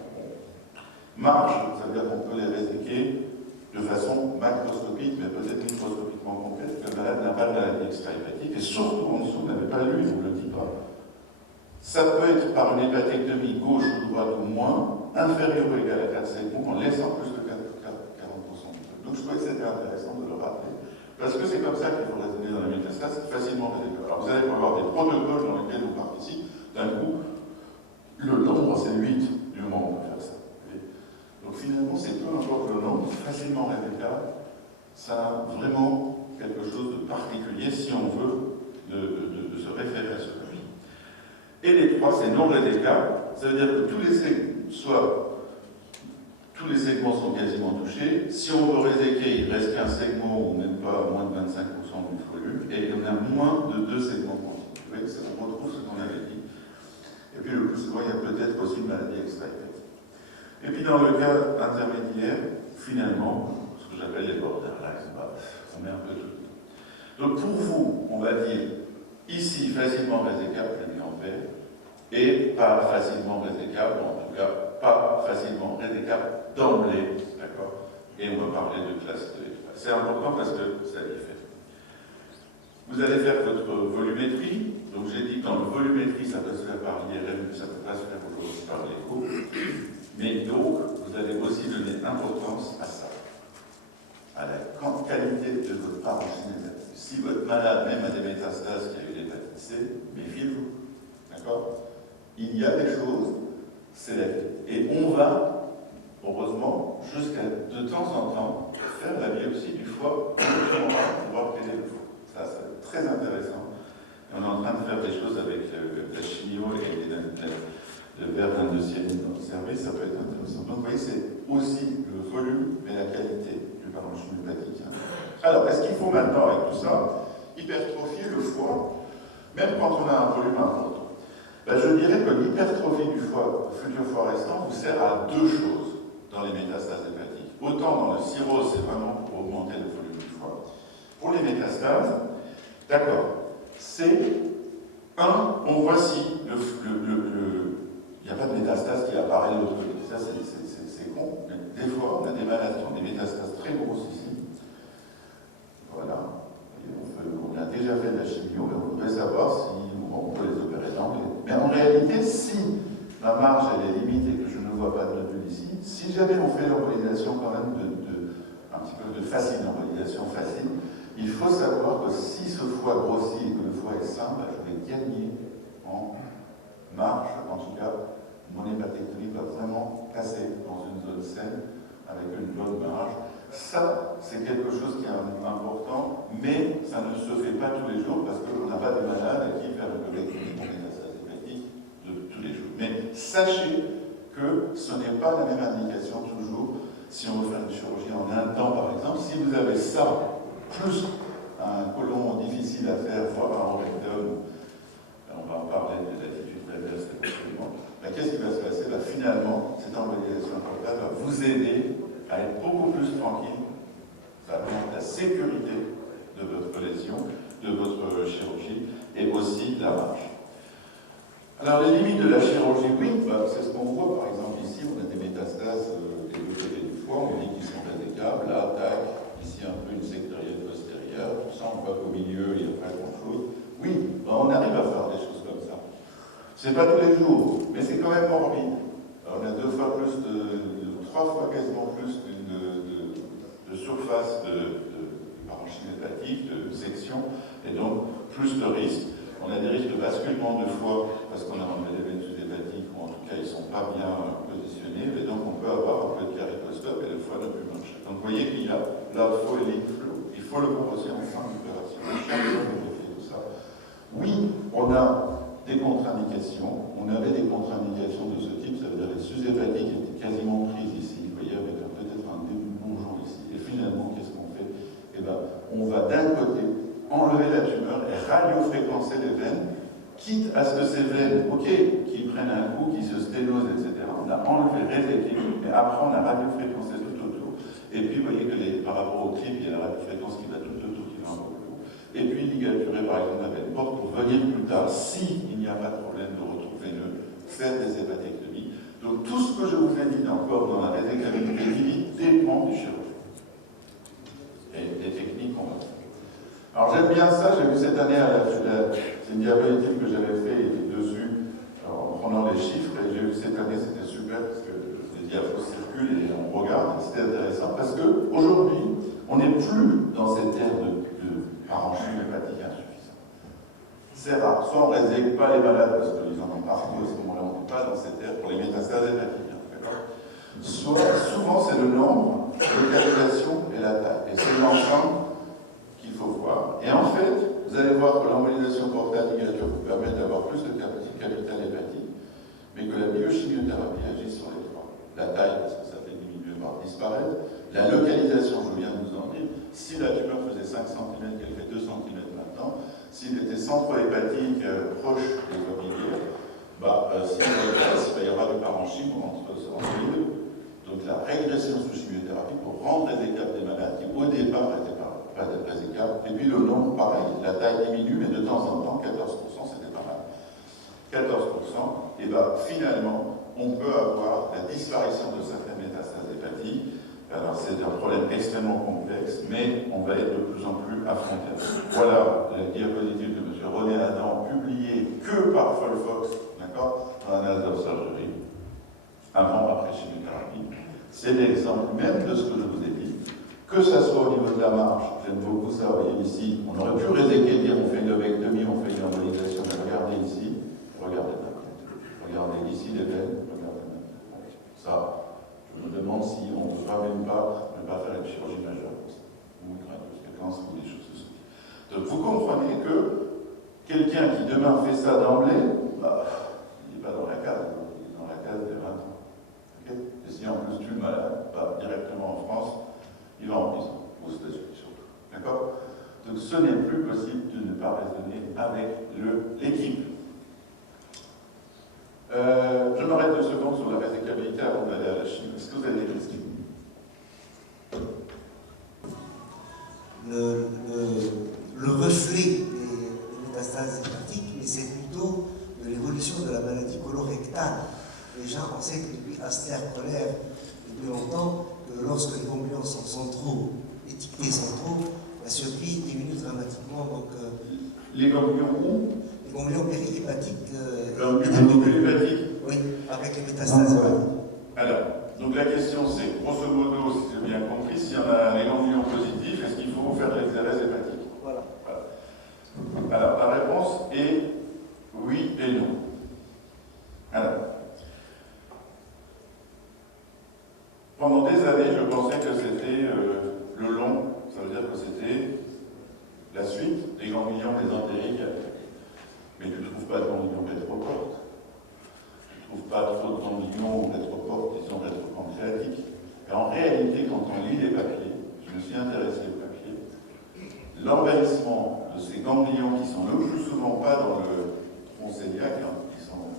Marge, ça veut dire qu'on peut les réséquer de façon macroscopique, mais peut-être microscopiquement complète, que le malade n'a pas de maladie extra-hépatique, et surtout en dessous, vous n'avez pas lu, on ne le dit pas. Ça peut être par une hépatectomie gauche ou droite ou moins, inférieure ou égale à 4 segments, en laissant plus de 40% du truc. Donc je trouvais que c'était intéressant de le rappeler, parce que c'est comme ça qu'il faut raisonner dans la métastase, c'est facilement résécable. Alors vous allez avoir des protocoles dans lesquels on participe, d'un coup, le nombre c'est 8 du moment où on peut faire ça. Donc finalement, c'est peu importe le nombre, facilement résécable, ça a vraiment quelque chose de particulier si on veut de se référer à ce cas. Et les 3, c'est non résécable, ça veut dire que tous les segments sont quasiment touchés. Si on veut réséquer, il reste qu'un segment ou même pas moins de 25% du volume, et on a moins de 2 segments continus. Vous voyez, on retrouve ce qu'on avait dit. Et puis le plus souvent, il y a peut-être aussi une maladie extra-hépatique. Et puis dans le cas intermédiaire, finalement, ce que j'appelle les borderlines, on met un peu tout. Donc pour vous, on va dire ici facilement résécable, j'ai mis en vert, et pas facilement résécable, en tout cas pas facilement résécable d'emblée, d'accord? Et on va parler de classe 2 et 3. C'est important parce que ça diffère. Vous allez faire votre volumétrie. Donc j'ai dit que dans le volumétrie, ça peut se faire par l'IRM, ça ne peut pas se faire aujourd'hui par l'écho. Mais donc, vous allez aussi donner importance à ça, à la qualité de votre parenchyme. Si votre malade, même a des métastases qui a eu l'hépatite C, méfiez-vous. D'accord? Il y a des choses, c'est la vie. Et on va, heureusement, jusqu'à de temps en temps, faire la biopsie du foie pour pouvoir plaider le foie. Ça, c'est très intéressant. Et on est en train de faire des choses avec la chimio et le verre d'indocyanine dans le service, ça peut être intéressant. Donc, vous voyez, c'est aussi le volume et la qualité du parenchyme hépatique. Alors, est-ce qu'il faut maintenant, avec tout ça, hypertrophier le foie, même quand on a un volume important? Je dirais que l'hypertrophie du foie, futur foie restant, vous sert à 2 choses dans les métastases hépatiques. Autant dans le cirrhose, c'est vraiment pour augmenter le volume du foie. Pour les métastases, d'accord, c'est on voit si il n'y a pas de métastase qui apparaît de l'autre côté. Ça, c'est con. Mais des fois, on a des malades qui ont des métastases très grosses ici. Voilà. On a déjà fait de la chimio, mais on voudrait savoir si on peut les opérer d'emblée. Mais en réalité, si ma marge elle est limitée et que je ne vois pas de nodule ici, si jamais on fait l'embolisation quand même un petit peu de facile, embolisation facile, il faut savoir que si ce foie grossit et que le foie est sain, je vais gagner en marche, en tout cas, mon hépatectomie va vraiment passer dans une zone saine avec une bonne marge. Ça, c'est quelque chose qui est important, mais ça ne se fait pas tous les jours parce qu'on n'a pas de malade à qui faire une colectomie pour métastase hépatique de tous les jours. Mais sachez que ce n'est pas la même indication toujours si on veut faire une chirurgie en un temps, par exemple. Si vous avez ça, plus un côlon difficile à faire, voire un rectum, on va en parler de l'attitude préveste, qu'est-ce qui va se passer? Finalement, cette embolisation portable va vous aider à être beaucoup plus tranquille. Ça augmente la sécurité de votre lésion, de votre chirurgie, et aussi la marge. Alors, les limites de la chirurgie, oui, c'est ce qu'on voit, par exemple, ici, on a des métastases des deux côtés du foie, on dit qu'ils sont résécables, là, tac, ici un peu une sectorielle postérieure, tout ça, on voit qu'au milieu, il n'y a pas grand-chose. Oui, on arrive à faire des choses comme ça. C'est pas tous les jours, mais c'est quand même morbide. Alors, on a 2 fois plus 3 fois quasiment plus de surface de parenchyme hépatique, de section, et donc plus de risques. On a des risques de basculement de foie parce qu'on a enlevé des veines sous-hépatiques, ou en tout cas ils ne sont pas bien positionnés, et donc on peut avoir un peu de caricostop et le foie ne plus marcher. Donc vous voyez qu'il y a blood flow et lymph flow. Il faut le composer en fin d'opération. Chaque fois qu'on fait tout ça. Oui, on a des contre-indications. On avait des contre-indications de ce type, ça veut dire les sous-hépatiques étaient quasiment prises ici, vous voyez, avec peut-être un début de bourgeon ici. Et finalement, qu'est-ce qu'on fait? Eh bien, on va d'un côté enlever la tumeur et radiofréquencer les veines, quitte à ce que ces veines, ok, qui prennent un coup, qui se sténosent, etc. On a enlevé, réséqué, mais après on a radiofréquencé tout autour. Et puis vous voyez que par rapport au clip, il y a la radiofréquence qui va tout autour, qui va un peu plus haut. Et puis ligaturer par exemple la veine porte pour venir plus tard, s'il n'y a pas de problème de retour veineux, faire des hépatectomies. Donc tout ce que je vous ai dit encore dans la résécabilité dépend du chirurgien. Et des techniques qu'on va faire. Alors j'aime bien ça, j'ai vu cette année, c'est une diapositive que j'avais fait dessus, en prenant les chiffres, et j'ai vu cette année, c'était super, parce que les diapos circulent et on regarde, c'était intéressant, parce qu'aujourd'hui, on n'est plus dans cette ère de parenchyme hépatique insuffisant. C'est rare, soit on ne résèque pas les malades, parce qu'ils en ont partout à ce moment-là, on n'est pas dans cette ère pour les métastases hépatiques, soit souvent c'est le nombre, la localisation et la taille, et c'est l'ensemble qu'il faut voir. Et en fait, vous allez voir que l'embolisation portale ligature vous permet d'avoir plus de capital hépatique, mais que la biochimiothérapie agit sur les 3. La taille, parce que ça fait diminuer, voire disparaître. La localisation, je viens de vous en dire, si la tumeur faisait 5 cm, qu'elle fait 2 cm maintenant, s'il était centro-hépatique proche des voies biliaires, s'il va y avoir du parenchyme entre les deux. Donc la régression sous chimiothérapie pour rendre résécables des malades qui au départ n'étaient pas résécables. Et puis le nombre, pareil, la taille diminue, mais de temps en temps, 14%, c'était pas mal. 14%, et finalement, on peut avoir la disparition de certaines métastases hépatiques. Alors c'est un problème extrêmement complexe, mais on va être de plus en plus affronté. Voilà la diapositive de M. René Adam, publiée que par Folfox, d'accord, dans l'Annals of Surgery, avant, après chimiothérapie. C'est l'exemple même de ce que je vous ai dit. Que ça soit au niveau de la marge, j'aime beaucoup ça, vous voyez ici, on aurait pu réséquer, dire on fait une lobectomie, on fait une embolisation, mais regardez ici, regardez maintenant. Regardez ici les veines, regardez maintenant. Ça, je me demande si on ne devra même pas ne pas faire une chirurgie majeure pour ça, ou une radiofréquence ou des choses de ce type. Donc vous comprenez que quelqu'un qui demain fait ça d'emblée, il n'est pas dans la case, il est dans la case des 20 ans. Okay. Et si en plus tue le malade, directement en France, il va en prison, aux États-Unis surtout. D'accord? Donc ce n'est plus possible de ne pas raisonner avec l'équipe. Je m'arrête 2 secondes sur la résécabilité avant d'aller à la chimie. Est-ce que vous avez des questions? Le reflet des métastases hépatiques, mais c'est plutôt de l'évolution de la maladie colorectale. Déjà, on sait que depuis Aster Koller, depuis longtemps, que lorsque les ganglions sont trop étiquetés, la survie diminue dramatiquement. Donc, les ganglions où? Les ganglions périhépatique. Hépatique. Oui, avec les métastases hépatiques. Alors, donc la question c'est, grosso modo, si j'ai bien compris, s'il y en a les ganglions positifs, est-ce qu'il faut faire de l'exérèse hépatique? Voilà. Alors, la réponse est oui et non. suite, des ganglions mésentériques. Mais tu ne trouves pas de ganglions rétroportes. Tu ne trouves pas trop de ganglions rétroportes qui sont rétropancréatiques. Et en réalité, quand on lit les papiers, je me suis intéressé aux papiers, l'envahissement de ces ganglions qui sont le plus souvent pas dans le tronc cœliaque, qui sont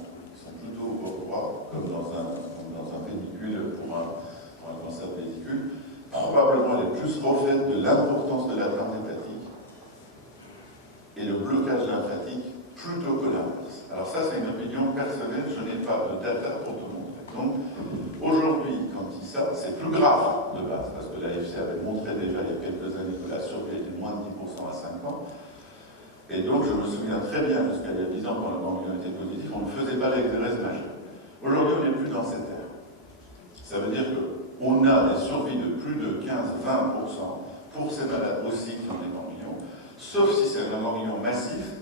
plutôt au droit, comme dans un pédicule pour un cancer de vésicule, probablement les plus reflètent de l'importance de la trame hépatique et le blocage lymphatique plutôt que l'inverse. Alors ça, c'est une opinion personnelle, je n'ai pas de data pour te montrer. Donc, aujourd'hui, quand il ça, c'est plus grave de base, parce que l'AFC avait montré déjà il y a quelques années que la survie était de moins de 10% à 5 ans. Et donc, je me souviens très bien, jusqu'à il y a 10 ans, quand le ganglion était positif, on ne faisait pas l'exérèse majeure. Aujourd'hui, on n'est plus dans cette ère. Ça veut dire qu'on a des survies de plus de 15-20% pour ces malades aussi qui ont des ganglions, sauf si c'est un ganglion massif.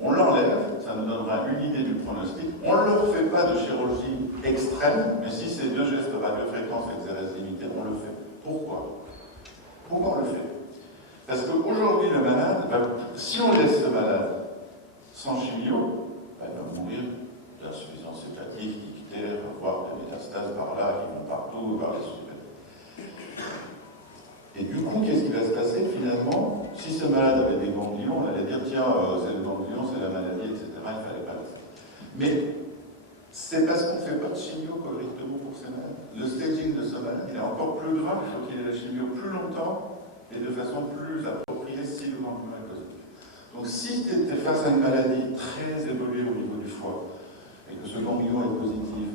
On l'enlève, ça nous donnera une idée du pronostic. On ne leur fait pas de chirurgie extrême, mais si c'est 2 gestes de radiofréquence exérèse limitée, on le fait. Pourquoi? Pourquoi on le fait? Parce qu'aujourd'hui, le malade, si on laisse ce malade sans chimio, il va mourir d'insuffisance hépatique, d'ictère, voire des métastases par là, qui vont partout, par les sous-hépaties. Et du coup, qu'est-ce qui va se passer finalement? Si ce malade avait des ganglions, on allait dire tiens, c'est le ganglion, c'est la maladie, etc. Il ne fallait pas le faire. Mais c'est parce qu'on ne fait pas de chimio correctement pour ces malades. Le staging de ce malade, il est encore plus grave, il faut qu'il ait la chimio plus longtemps et de façon plus appropriée si le ganglion est positif. Donc si tu es face à une maladie très évoluée au niveau du foie, et que ce ganglion est positif,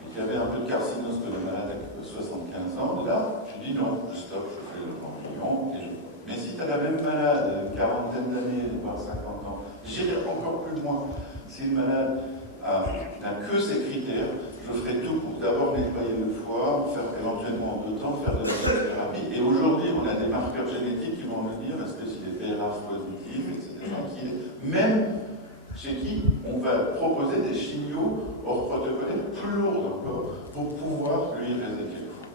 et qu'il y avait un peu de carcinose que le malade a 75 ans, là, tu dis non, je stoppe, je fais le ganglion, mais si tu as la même malade, une quarantaine d'années, voire 50 ans, j'irai encore plus loin. Si le malade n'a que ces critères, je ferai tout pour d'abord nettoyer le foie, faire éventuellement en 2 temps, faire de la chimiothérapie. Et aujourd'hui, on a des marqueurs génétiques qui vont me dire est-ce que s'il est BRAF positif, etc., qui est, même chez qui on va proposer des chimios hors protocolaires plus lourdes encore pour pouvoir lui réséquer le foie.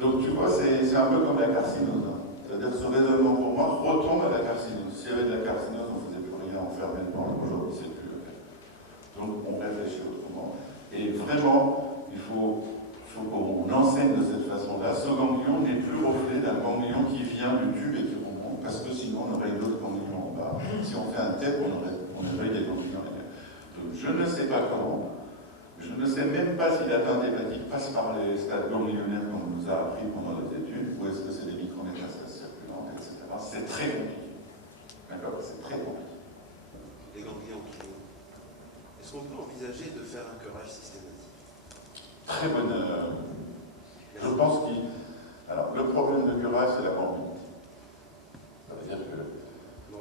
Donc tu vois, c'est un peu comme la carcinose. Hein. C'est-à-dire que ce raisonnement pour moi retombe à la carcinose. S'il y avait de la carcinose, on ne faisait plus rien, on fermait le ventre. Aujourd'hui, c'est plus le cas. Donc on réfléchit autrement. Et vraiment, il faut qu'on enseigne de cette façon-là. Ce ganglion n'est plus reflet d'un ganglion qui vient du tube et qui remonte, parce que sinon on aurait d'autres ganglions en bas. Si on fait un TEP, on aurait des ganglions en l'air. Donc je ne sais pas comment. Je ne sais même pas si l'atteinte hépatique passe par les stades ganglionnaires qu'on nous a appris pendant les études, ou est-ce que c'est des micrométastases circulantes, etc. C'est très compliqué. D'accord? C'est très compliqué. Les ganglions qui vont. Est-ce qu'on peut envisager de faire un curage systématique? Très bonne. Je pense qu'il. Alors, le problème de curage, c'est la morbidité. Ça veut dire que.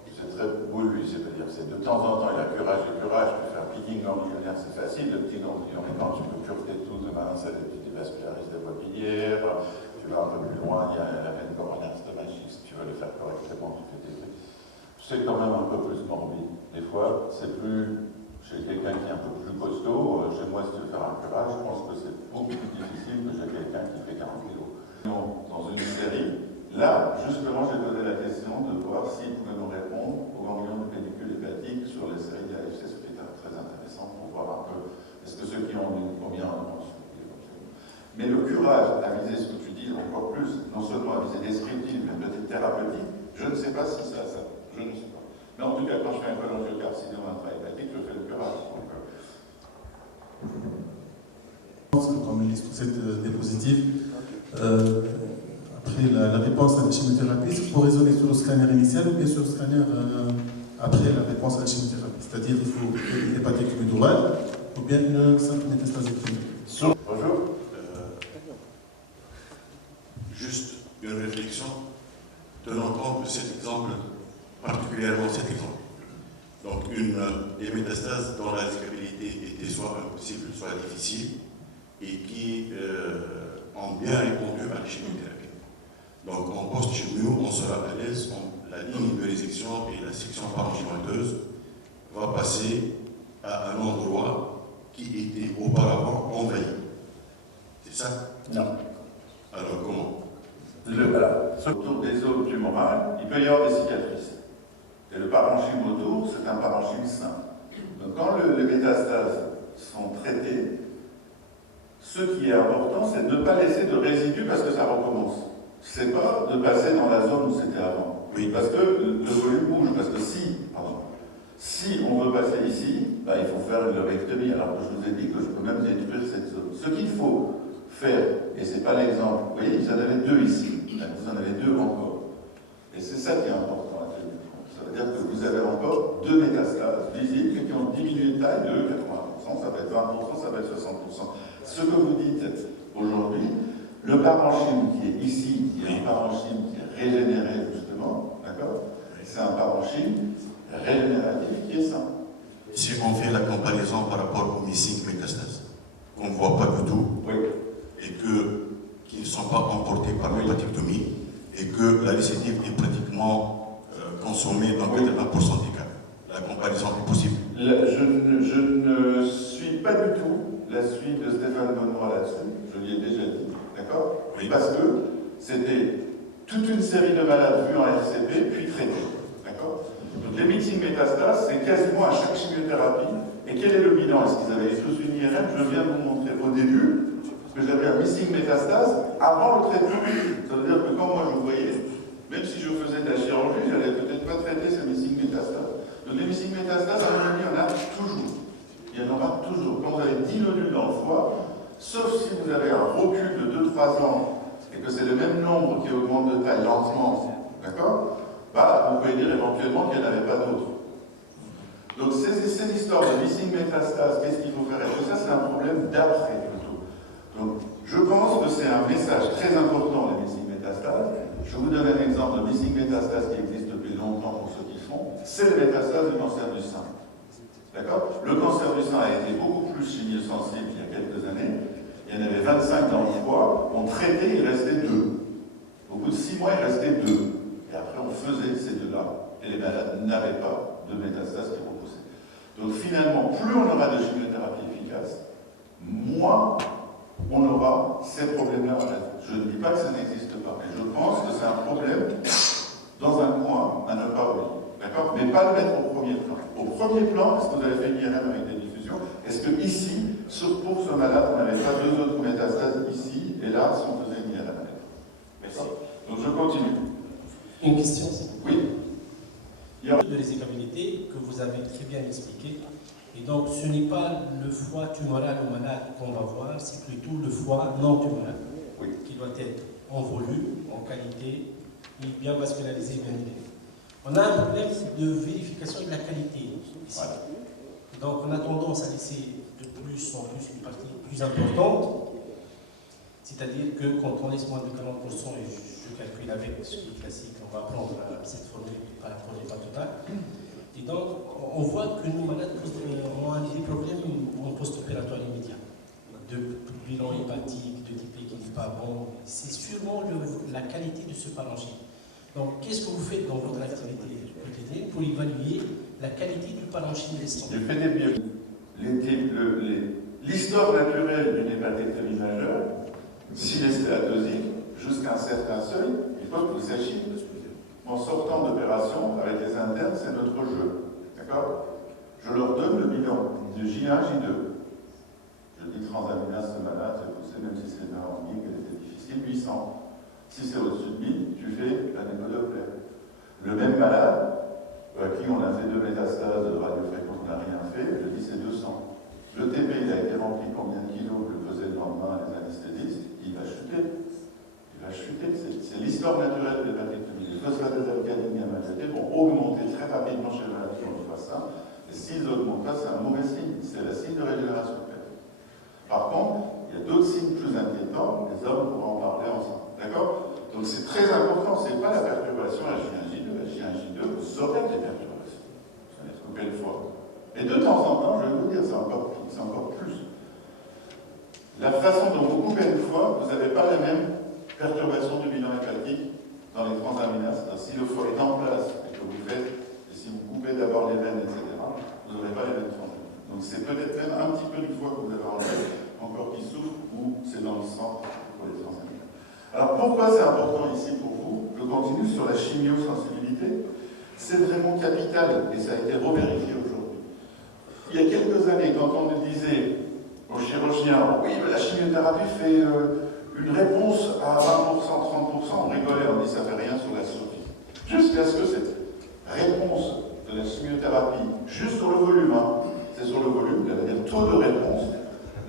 C'est très. Oui, c'est-à-dire que c'est de temps en temps, il y a curage et curage. Tu fais un picking ganglionnaire, c'est facile. Le petit ganglion, mais quand tu peux pureter tout, demain, ça tu dévascularises des voies biliaires. Tu vas un peu plus loin, il y a la veine coronaire stomachique. Si tu veux le faire correctement, tu fais des trucs. C'est quand même un peu plus morbide. Des fois, c'est plus. Chez quelqu'un qui est un peu plus costaud, chez moi, si tu veux faire un curage, je pense que c'est beaucoup plus difficile que chez quelqu'un qui fait 40 kg. Dans une série, là, justement, j'ai posé la question de voir s'ils pouvaient nous répondre aux ganglions de pédicule hépatique sur les séries d'AFC, ce qui est très intéressant pour voir un peu est-ce que ceux qui ont combien en ont. Mais le curage, à viser ce que tu dis, encore plus, non seulement à viser descriptif, mais peut-être thérapeutique, je ne sais pas si ça a ça. Je ne sais pas. Mais en tout cas, quand je fais un cholangiocarcinome intrahépatique, je fais le curage. Je pense que comme l'histocète est positif, après la réponse à la chimiothérapie, il faut raisonner sur le scanner initial ou bien sur le scanner après la réponse à la chimiothérapie. C'est-à-dire qu'il faut une hépatectomie d'orale ou bien une simple métastasectomie. Bonjour. Juste une réflexion, tenant compte de cet exemple, particulièrement cet exemple. Donc des métastases dont la résicabilité était soit impossible, soit difficile, et qui ont bien répondu à la chimiothérapie. Donc en post-chimio, on sera à l'aise, la ligne de résection et la section parenchymateuse va passer à un endroit qui était auparavant envahi. C'est ça? Non. Alors comment? Voilà. Autour des zones tumorales, il peut y avoir des cicatrices. un parenchyme sain. Donc quand les métastases sont traitées, ce qui est important, c'est de ne pas laisser de résidus parce que ça recommence. C'est pas de passer dans la zone où c'était avant. Oui. Parce que le volume bouge. Parce que si on veut passer ici, bah, il faut faire une lobectomie. Alors que je vous ai dit que je peux même détruire cette zone. Ce qu'il faut faire, et ce n'est pas l'exemple, vous voyez, vous en avez deux ici. Vous en avez deux encore. Et c'est ça qui est important à tenir compte. Ça veut dire que vous avez encore deux métastases visibles qui ont diminué de taille de 80%, ça peut être 20%, ça peut être 60%. Ce que vous dites aujourd'hui, le parenchyme qui est ici, qui est un parenchyme qui est régénéré justement, d'accord? C'est un parenchyme régénératif qui est sain. Si on fait la comparaison par rapport aux missing métastases, qu'on ne voit pas du tout, Oui. et qui ne sont pas emportés par l'hépatectomie, et que la récidive est pratiquement consommée dans 80% des cas. La comparaison est possible. Je ne suis pas du tout la suite de Stéphane Benoît là-dessus, je l'ai déjà dit, d'accord? Oui. Parce que c'était toute une série de malades vus en RCP, puis traités, d'accord? Donc les mixing métastases, c'est quasiment à chaque chimiothérapie. Et quel est le bilan? Est-ce qu'ils avaient tous une IRM? Je viens de vous montrer au début que j'avais un missing métastase avant le traitement. Ça veut dire que quand moi je voyais, même si je faisais de la chirurgie, j'allais peut-être pas traiter ces missing métastases. Donc les missing métastases, à mon avis, il y en a toujours. Il y en aura toujours. Quand vous avez 10 nodules dans le foie, sauf si vous avez un recul de 2-3 ans et que c'est le même nombre qui augmente de taille lentement, d'accord? Bah, vous pouvez dire éventuellement qu'il n'y en avait pas d'autres. Donc ces histoires de missing métastase, qu'est-ce qu'il faut faire? Et tout ça, c'est un problème d'après plutôt. Donc je pense que c'est un message très important, les missing métastases. Je vous donne un exemple de missing métastase qui existe depuis longtemps pour ceux qui font. C'est le métastase du cancer du sein. D'accord? Le cancer du sein a été beaucoup plus chimiosensible il y a quelques années. Il y en avait 25 dans le foie. On traitait, il restait 2. Au bout de 6 mois, il restait 2. Et après, on faisait ces 2-là. Et les malades n'avaient pas de métastases qui repoussaient. Donc finalement, plus on aura de chimiothérapie efficace, moins on aura ces problèmes-là. Je ne dis pas que ça n'existe pas, mais je pense que c'est un problème dans un coin à ne pas oublier. D'accord? Mais pas le mettre au premier plan. Au premier plan, est-ce que vous avez fait une IRM avec des diffusions? Est-ce que ici, pour ce malade, on n'avait pas 2 autres métastases ici, et là, si on faisait une IRM? Merci. Donc je continue. Une question? Oui. De résicabilité que vous avez très bien expliqué. Et donc, ce n'est pas le foie tumoral au malade qu'on va voir, c'est plutôt le foie non tumoral, Oui. qui doit être en volume, en qualité, et bien vascularisé, bien élevé. On a un problème de vérification de la qualité ici. Voilà. Donc, on a tendance à laisser de plus en plus une partie plus importante, c'est-à-dire que quand on laisse moins de 40%, et je calcule avec ce qui est classique, on va prendre cette formule par rapport au départ total. Et donc, on voit que nos malades ont des problèmes en post-opératoire immédiat, de bilan hépatique, de type qui n'est pas bon. C'est sûrement la qualité de ce parenchyme. Donc, qu'est-ce que vous faites dans votre activité quotidienne pour évaluer la qualité du parenchyme restant? J'ai fait des biopsies. L'histoire naturelle d'une hépatectomie majeure, s'il est stéatosique, jusqu'à un certain seuil, il faut que vous sachiez. En sortant d'opération, avec les internes, c'est notre jeu. D'accord? Je leur donne le bilan de J1, J2. Je dis transaminase ce malade, c'est poussé, même si c'est neurologique, elle était difficile, 800. Si c'est au-dessus de 1000, tu fais un écho-Doppler. Le même malade, à qui on a fait 2 métastases de radiofréquence, on n'a rien fait, je dis c'est 200. Le TP, il a été rempli combien de kilos que faisait le lendemain les anesthésistes? Il va chuter. Il va chuter. C'est l'histoire naturelle de l'hépatectomie. Les phosphatase alcaline gamma GT vont augmenter très rapidement chez le malade qui ont le foie sain. Et s'ils augmentent pas, c'est un mauvais signe. C'est le signe de régénération. Par contre, il y a d'autres signes plus inquiétants. Les hommes pourront en parler ensemble. D'accord? Donc c'est très important. Ce n'est pas la perturbation à J1, J2. À J1, J2, vous aurez des perturbations. Ça va être coupé une fois. Et de temps en temps, je vais vous dire, c'est encore plus. La façon dont vous coupez une fois, vous n'avez pas la même perturbation du bilan hépatique dans les transaminases. Si le foie est en place et que vous faites, et si vous coupez d'abord les veines, etc., vous n'aurez pas les mêmes transaminases. Donc c'est peut-être même un petit peu du foie que vous avez enlevé, encore qui souffre, ou c'est dans le sang pour les transaminases. Alors pourquoi c'est important ici pour vous? Je continue sur la chimiosensibilité. c'est vraiment capital, et ça a été revérifié aujourd'hui. Il y a quelques années, quand on nous disait aux chirurgiens, oui, mais la chimiothérapie fait une réponse à 20%, 30%, on rigolait, on dit ça fait rien sur la survie. Jusqu'à ce que cette réponse de la chimiothérapie, juste sur le volume, hein, c'est sur le volume, c'est-à-dire taux de réponse,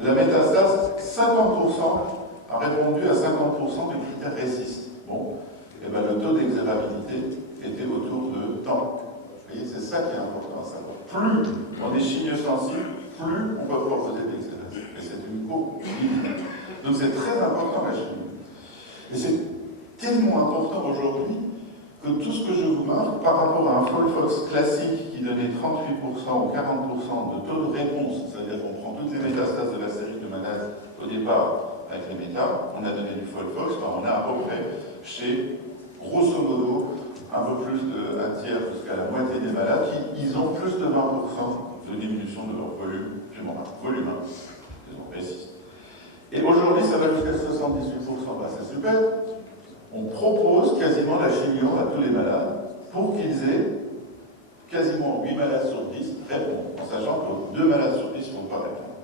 la métastase, 50% a répondu à 50% du critère RECIST. Bon, et bien le taux d'exérabilité était autour de temps. Vous voyez, c'est ça qui est important à savoir. Plus on est chimiosensible, plus on peut proposer d'exérèse. Et c'est une courbe linéaire. Donc c'est très important la chimie. Et c'est tellement important aujourd'hui que tout ce que je vous marque par rapport à un Folfox classique qui donnait 38% ou 40% de taux de réponse, c'est-à-dire qu'on prend toutes les métastases de la série de malades au départ avec les métas, on a donné du Folfox, ben on a à peu près chez, grosso modo, un peu plus d'un tiers jusqu'à la moitié des malades qui ils ont plus de 20% de diminution de leur volume tumoral. Volume 1, ils ont réussi. Et aujourd'hui, ça va jusqu'à 78%, bah, c'est super. On propose quasiment la chimio à tous les malades pour qu'ils aient quasiment 8 malades sur 10 répondent, en sachant que 2 malades sur 10 ne vont pas répondre.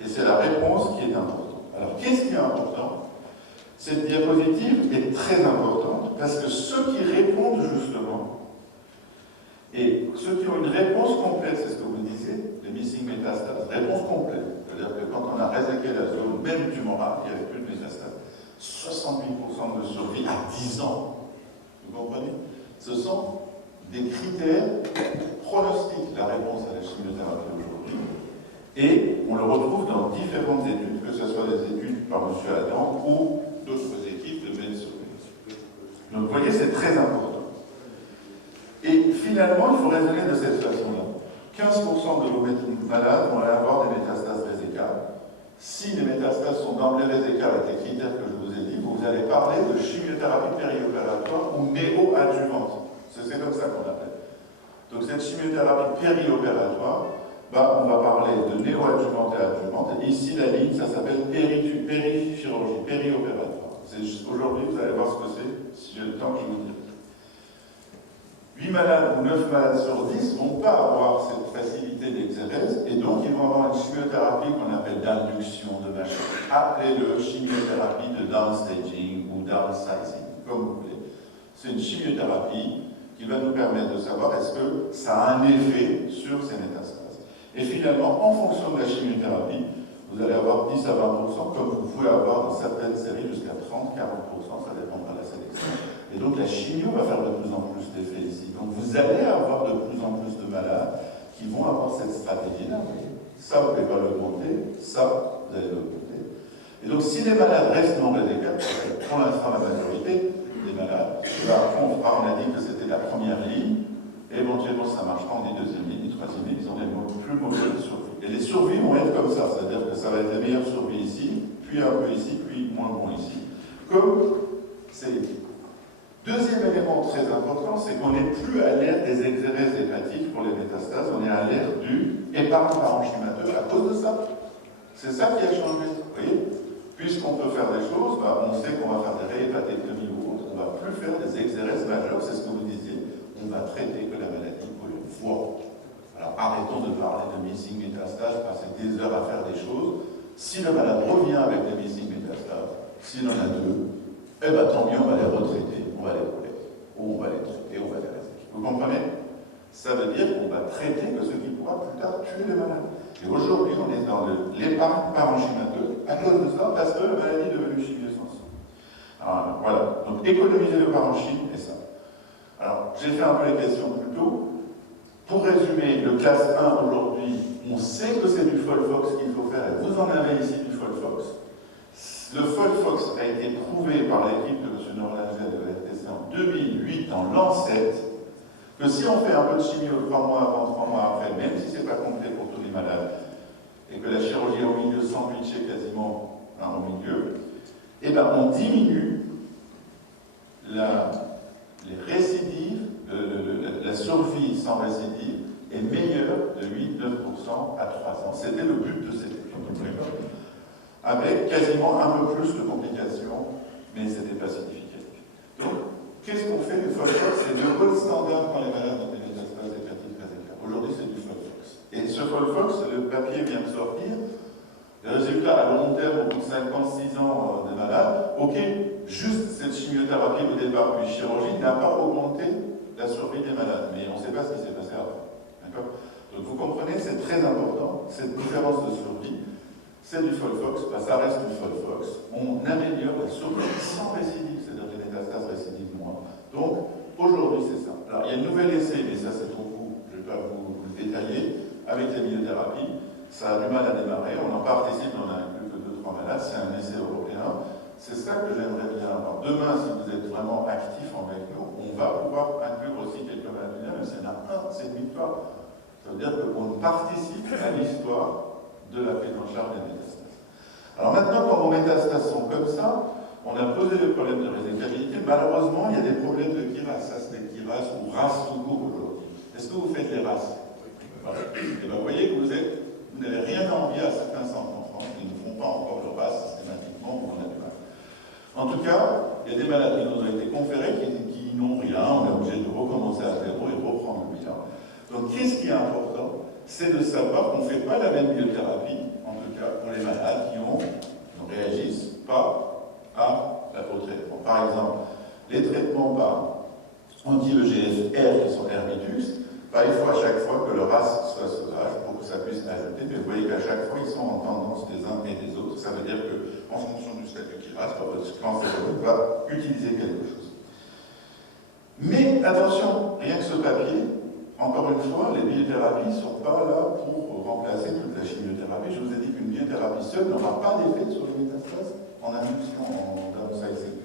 Et c'est la réponse qui est importante. Alors, qu'est-ce qui est important? Cette diapositive est très importante parce que ceux qui répondent justement, et ceux qui ont une réponse complète, c'est ce que vous disiez, les missing métastases, réponse complète, c'est-à-dire que quand on a réséqué la zone, même tumorale, il n'y avait plus de métastases, 68% de survie à 10 ans. Vous comprenez? Ce sont des critères pronostiques, la réponse à la chimiothérapie aujourd'hui, et on le retrouve dans différentes études, que ce soit des études par M. Adam ou d'autres équipes de médecine. Donc vous voyez, c'est très important. Et finalement, il faut raisonner de cette façon-là. 15% de vos malades vont avoir des métastases résicales. Si les métastases sont d'emblée résicales avec les critères que je vous ai dit, vous allez parler de chimiothérapie périopératoire ou néo-adjuvante. C'est comme ça qu'on l'appelle. Donc cette chimiothérapie périopératoire, bah, on va parler de néo-adjuvante et adjuvante. Et ici, la ligne, ça s'appelle périchirurgie, périopératoire. Aujourd'hui, vous allez voir ce que c'est, si j'ai le temps, je vous dis. 8 malades ou 9 malades sur 10 ne vont pas avoir cette facilité d'exérèse et donc ils vont avoir une chimiothérapie qu'on appelle d'induction de machin. Appelez-le chimiothérapie de downstaging ou downsizing, comme vous voulez. C'est une chimiothérapie qui va nous permettre de savoir est-ce que ça a un effet sur ces métastases. Et finalement, en fonction de la chimiothérapie, vous allez avoir 10 à 20%, comme vous pouvez avoir dans certaines séries jusqu'à 30-40%, ça dépendra de la sélection. Et donc la chimio va faire de plus en plus d'effets ici. Donc vous allez avoir de plus en plus de malades qui vont avoir cette stratégie-là. Ça, vous ne pouvez pas l'augmenter, ça, vous allez l'augmenter. Et donc si les malades restent non résécables, pour l'instant la majorité des malades, après on a dit que c'était la première ligne, et éventuellement ça ne marche pas, on dit deuxième ligne, troisième ligne, ils ont des plus mauvaises survies. Et les survies vont être comme ça, c'est-à-dire que ça va être les meilleures survies ici, puis un peu ici, puis moins bon ici. Comme c'est écrit. Deuxième élément très important, c'est qu'on n'est plus à l'ère des exérèses hépatiques pour les métastases, on est à l'ère du épargne parenchymateur à cause de ça. C'est ça qui a changé, vous voyez. Puisqu'on peut faire des choses, bah, on sait qu'on va faire des réhépatectomies ou autres, on ne va plus faire des exérèses majeures, c'est ce que vous disiez, on va traiter que la maladie pour le foie. Alors arrêtons de parler de missing métastases, passer des heures à faire des choses. Si le malade revient avec des missing métastases, s'il en a 2, eh bien tant mieux, on va les retraiter. On va les couler, ou on va les traiter, on va les réséquer. Vous comprenez? Ça veut dire qu'on va traiter que ce qui pourra plus tard tuer les malades. Et aujourd'hui, on est dans l'épargne parenchymateuse à cause de ça, parce que la maladie est devenue chimiosensible. Alors voilà, donc économiser le parenchyme et ça. Alors, j'ai fait un peu les questions plus tôt. Pour résumer, le classe 1 aujourd'hui, on sait que c'est du Folfox qu'il faut faire, et vous en avez ici du Folfox. Le Folfox a été prouvé par l'équipe de M. Norlanger de la FTC en 2008 dans Lancet, que si on fait un peu de chimio 3 mois avant, 3 mois après, même si ce n'est pas complet pour tous les malades, et que la chirurgie au milieu sandwichée quasiment au milieu, eh ben on diminue les récidives, la survie sans récidive est meilleure de 8-9% à 3 ans. C'était le but de cette étude. Avec quasiment un peu plus de complications, mais ce n'était pas significatif. Donc, Qu'est-ce qu'on fait du Folfox? C'est le gold standard quand les malades ont des métastases hépatiques résistantes. Aujourd'hui, c'est du Folfox. Et ce Folfox, le papier vient de sortir. Les résultats à long terme, au bout de 5 ans, 6 ans des malades, ok, juste cette chimiothérapie au départ puis chirurgie n'a pas augmenté la survie des malades. Mais on ne sait pas ce qui s'est passé après. D'accord? Donc vous comprenez, c'est très important, cette différence de survie. C'est du Folfox, bah, ça reste du Folfox. On améliore la survie sans récidive, c'est-à-dire les métastases récidives moins. Donc, aujourd'hui, c'est ça. Alors, il y a un nouvel essai, mais ça, c'est pour vous, je ne vais pas vous le détailler, avec la biothérapies. Ça a du mal à démarrer, on en participe, on a inclus que 2-3 malades, c'est un essai européen. C'est ça que j'aimerais bien avoir. Demain, si vous êtes vraiment actif avec nous, on va pouvoir inclure aussi quelques malades, mais c'est une victoire. Ça veut dire qu'on participe à l'histoire de la prise en charge des métastases. Alors maintenant, quand vos métastases sont comme ça, on a posé le problème de résecabilité. Malheureusement, il y a des problèmes de KIRAS. Ça, c'est des KIRAS ou RAS tout court aujourd'hui. Est-ce que vous faites les RAS? Voilà. Et bien, vous voyez que vous n'avez rien à envier à certains centres en France. Ils ne font pas encore le RAS systématiquement, on a du mal. En tout cas, il y a des malades qui nous ont été conférés qui n'ont rien. On est obligé de recommencer à zéro et reprendre le bilan. Donc, qu'est-ce qui est important? C'est de savoir qu'on ne fait pas la même biothérapie, en tout cas pour les malades qui ne réagissent pas au traitement. Par exemple, les traitements par anti-EGFR qui sont Herbitus, il faut à chaque fois que le RAS soit sauvage pour que ça puisse ajouter, mais vous voyez qu'à chaque fois ils sont en tendance des uns et des autres. Ça veut dire qu'en fonction du statut qu'il rase, votre cancérologue va utiliser quelque chose. Mais attention, rien que ce papier, encore une fois, les biothérapies ne sont pas là pour remplacer toute la chimiothérapie. Je vous ai dit qu'une biothérapie seule n'aura pas d'effet sur les métastases en induction, en downsizing.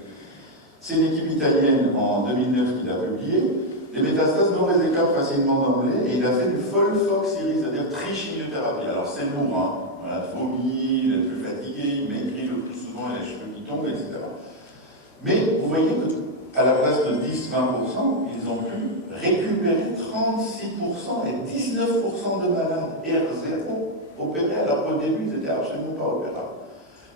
C'est une équipe italienne en 2009 qui l'a publié. Les métastases non résécables facilement d'emblée, et il a fait du Folfox-Iri, c'est-à-dire trichimiothérapie. Alors c'est lourd, hein. Voilà, vomi, il est plus fatigué, il maigrit le plus souvent, il a les cheveux qui tombent, etc. Mais vous voyez qu'à la place de 10-20%, ils ont pu récupérer 36% et 19% de malades R0 opérés, alors qu'au début, ils n'étaient absolument pas opérables.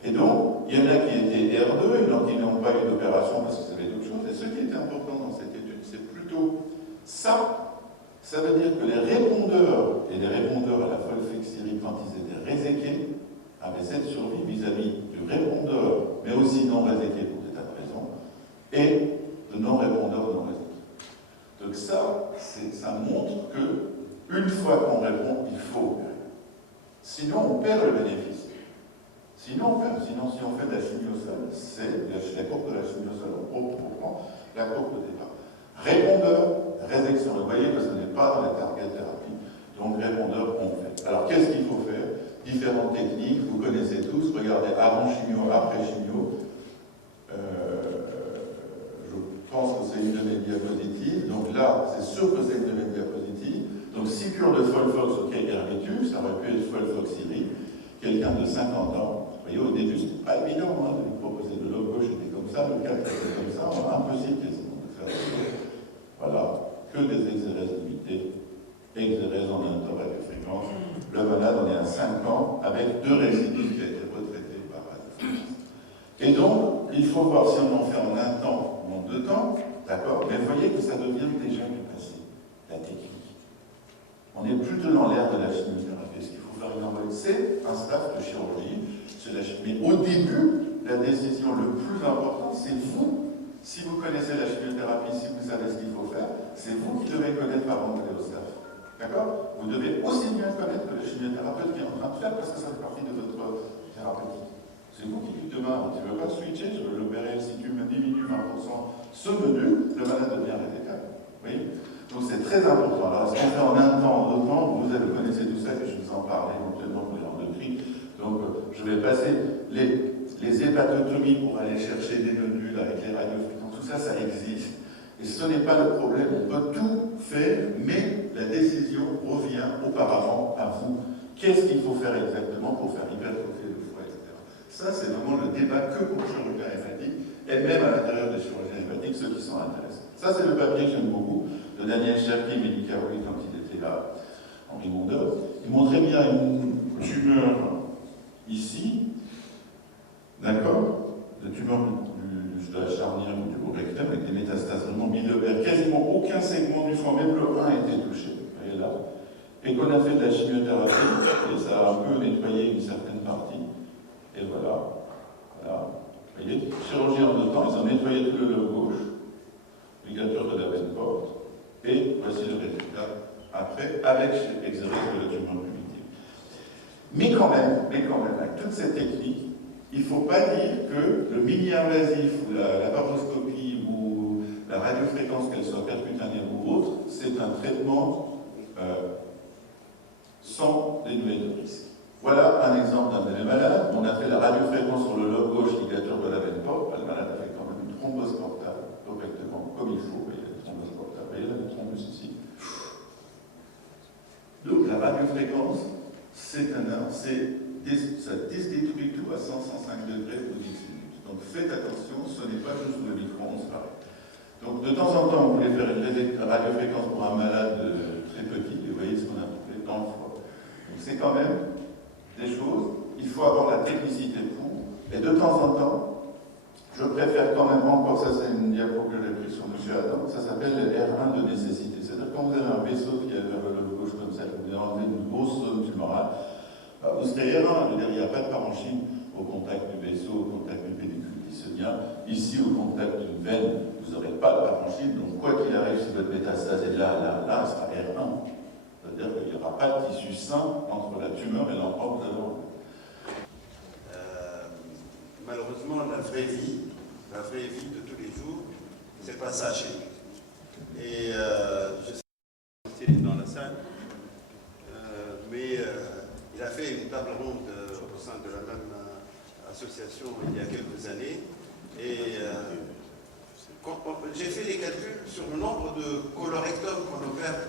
Et donc, il y en a qui étaient R2, donc qui n'ont pas eu d'opération parce que c'était d'autres choses. Et ce qui était important dans cette étude, c'est plutôt ça. Ça veut dire que les répondeurs, et les répondeurs à la Folfox-Iri, quand ils étaient réséqués, avaient cette survie vis-à-vis du répondeur, mais aussi non réséqué pour des tas de raisons, et de non-répondeurs non réséqués. Donc ça montre que une fois qu'on répond, il faut opérer. Sinon, on perd le bénéfice. Sinon, si on fait de la chimiosol, c'est la courbe de la chimiosol, on prend la courbe de départ. Répondeur, résection. Vous voyez que ce n'est pas dans la target thérapie. Donc, répondeur, on fait. Alors, qu'est-ce qu'il faut faire? Différentes techniques, vous connaissez tous. Regardez, avant chimio, après chimio. Je pense que c'est une de mes diapositives. Donc là, c'est sûr que c'est une de mes diapositives. Donc, 6 cures de Folfox, ok, Herbitus, ça aurait pu être Folfox-Iri. Quelqu'un de 50 ans. Vous voyez, au début, c'était pas évident de lui proposer de l'eau gauche, était comme ça, le 4 était comme ça, impossible quasiment de faire ça. Voilà, que des exérèses limitées, exérèses en interradiofréquence. Le malade, on est à 5 ans, avec 2 récidives qui a été retraité par radiofréquence. Et donc, il faut voir si on en fait en 1 temps ou en 2 temps, d'accord, mais vous voyez que ça devient déjà du passé, la technique. On n'est plus dans l'ère de la chimiothérapie. Ce qu'il faut faire une envoi, c'est un staff de chirurgie. Mais au début, la décision le plus importante, c'est vous. Si vous connaissez la chimiothérapie, si vous savez ce qu'il faut faire, c'est vous qui devez connaître avant d'aller au staff. D'accord? Vous devez aussi bien connaître que le chimiothérapeute qui est en train de faire parce que ça fait partie de votre thérapeutique. C'est vous qui dites demain, tu ne veux pas switcher, je veux l'opérer, si tu me diminues 20% ce menu, le malade devient résécable. Oui? Donc c'est très important. Alors, est-ce qu'on fait en 1 temps, en 2 temps? Vous connaissez tout ça, que je vous en parlais éventuellement pour les endocrines. Donc, je vais passer les hépatotomies pour aller chercher des nodules avec les radiofréquences. Tout ça, ça existe. Et ce n'est pas le problème. On peut tout faire, mais la décision revient auparavant à vous. Qu'est-ce qu'il faut faire exactement pour faire hypertrophier le foie, etc. Ça, c'est vraiment le débat que pour le chirurgien hépatique, et même à l'intérieur des chirurgiens hépatiques, ceux qui sont intéressés. Ça, c'est le papier que j'aime beaucoup, de Daniel Cherki et Mehdi Karoui quand il était là, Henri Mondeur. Il montrait bien une tumeur ici, d'accord, de tumeur de la charnière ou du rectum avec des métastases vraiment et qu'on a fait de la chimiothérapie, et ça a un peu nettoyé une certaine partie. Et voilà. Voilà. Vous voyez, chirurgie en 2 temps, ils ont nettoyé tout le lobe gauche, ligature de la veine porte, et voici le résultat après, avec exercice de la tumeur primitive. Mais quand même, avec toute cette technique, il ne faut pas dire que le mini-invasif ou la laparoscopie ou la radiofréquence, qu'elle soit percutanéenne ou autre, c'est un traitement sans dénué de risque. Voilà un exemple d'un de mes malades. On a fait la radiofréquence sur le lobe gauche, ligature de la veine porte. Le malade a fait quand même une thrombose portale, correctement, comme il faut. Il y a des thromboses portales, il y a des thromboses ici. Donc la radiofréquence, ça détruit tout à 100-105 degrés ou 10 minutes. Donc faites attention, ce n'est pas juste le micro-ondes pareil. Donc de temps en temps, vous voulez faire une radiofréquence pour un malade très petit, et vous voyez ce qu'on a trouvé dans le foie. Donc c'est quand même des choses, il faut avoir la technicité pour, et de temps en temps, je préfère quand même encore, ça c'est une diapo que j'ai prise sur M. Adam, ça s'appelle le R1 de nécessité. C'est-à-dire quand vous avez un vaisseau qui est vers le lobe gauche comme ça, vous avez enlevé une grosse zone tumorale, vous serez R1, il n'y a pas de parenchyme au contact du vaisseau, au contact du pédicule tisonien. Ici, au contact d'une veine, vous n'aurez pas de parenchyme, donc quoi qu'il arrive, si votre métastase est là, elle sera R1. C'est-à-dire qu'il n'y aura pas de tissu sain entre la tumeur et l'endroit où vous avez enlevé. Malheureusement, la vraie vie de tous les jours, c'est pas ça chez nous. Et je sais qu'il est dans la salle, mais il a fait une table ronde au sein de la même association il y a quelques années. Et j'ai fait les calculs sur le nombre de colorectomes qu'on opère